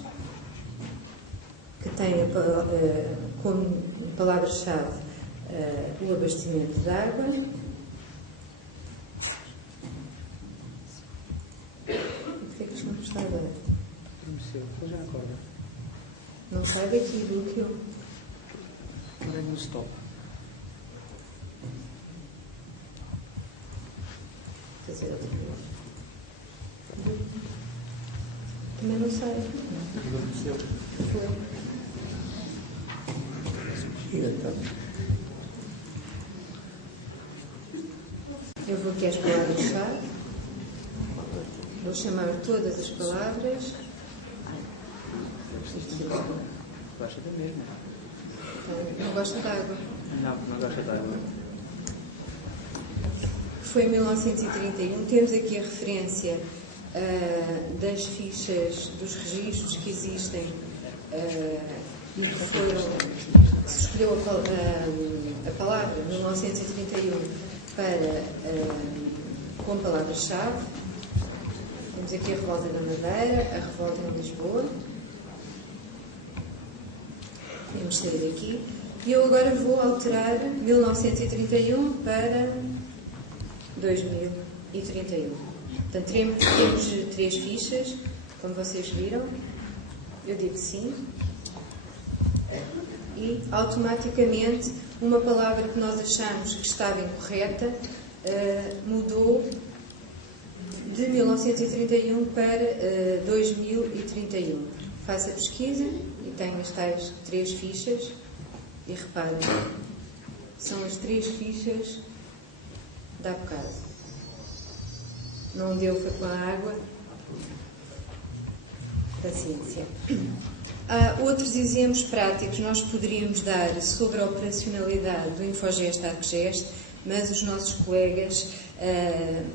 que têm como palavra-chave o abastecimento de água. Porquê que isto não está agora? Não sai daqui do que eu. Não é no stop. Fazer outra vez. Também não sai. Foi. Eu vou aqui às palavras-chave. Vou chamar todas as palavras. Gosta da mesma. Não gosta de água. Não gosta de água. Foi em 1931. Temos aqui a referência das fichas, dos registros que existem e que se escolheu a palavra 1931 com palavras-chave. Temos aqui a revolta da Madeira, a revolta em Lisboa. Vamos sair daqui. E eu agora vou alterar 1931 para 2031. Portanto, temos 3 fichas, como vocês viram. Eu digo sim. E, automaticamente, uma palavra que nós achamos que estava incorreta mudou de 1931 para 2031. Faço a pesquisa e tenho as tais 3 fichas. E reparem, são as 3 fichas de há bocado. Não deu, foi com a água. Paciência. Há outros exemplos práticos que nós poderíamos dar sobre a operacionalidade do Infogest ArcGest, mas os nossos colegas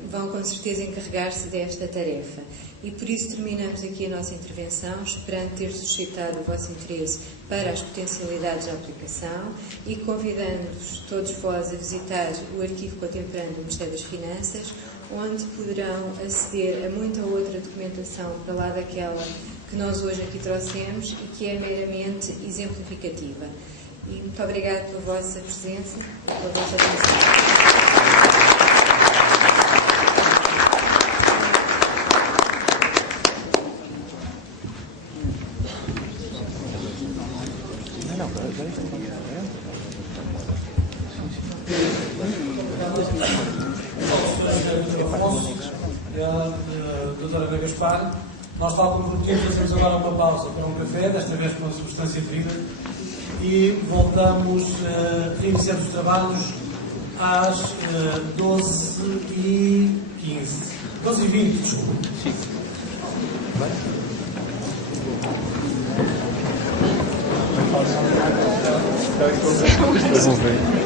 vão com certeza encarregar-se desta tarefa. E por isso terminamos aqui a nossa intervenção, esperando ter suscitado o vosso interesse para as potencialidades da aplicação e convidando-vos todos vós a visitar o Arquivo Contemporâneo do Ministério das Finanças, onde poderão aceder a muita outra documentação para lá daquela que nós hoje aqui trouxemos e que é meramente exemplificativa. E muito obrigada pela vossa presença e pela vossa atenção. Doutora Ana Gaspar, nós, tal como prometimos, fazemos agora uma pausa para um café, desta vez com a substância de vida, e voltamos, reiniciamos os trabalhos às 12h15. 12h20, desculpa. Resolver.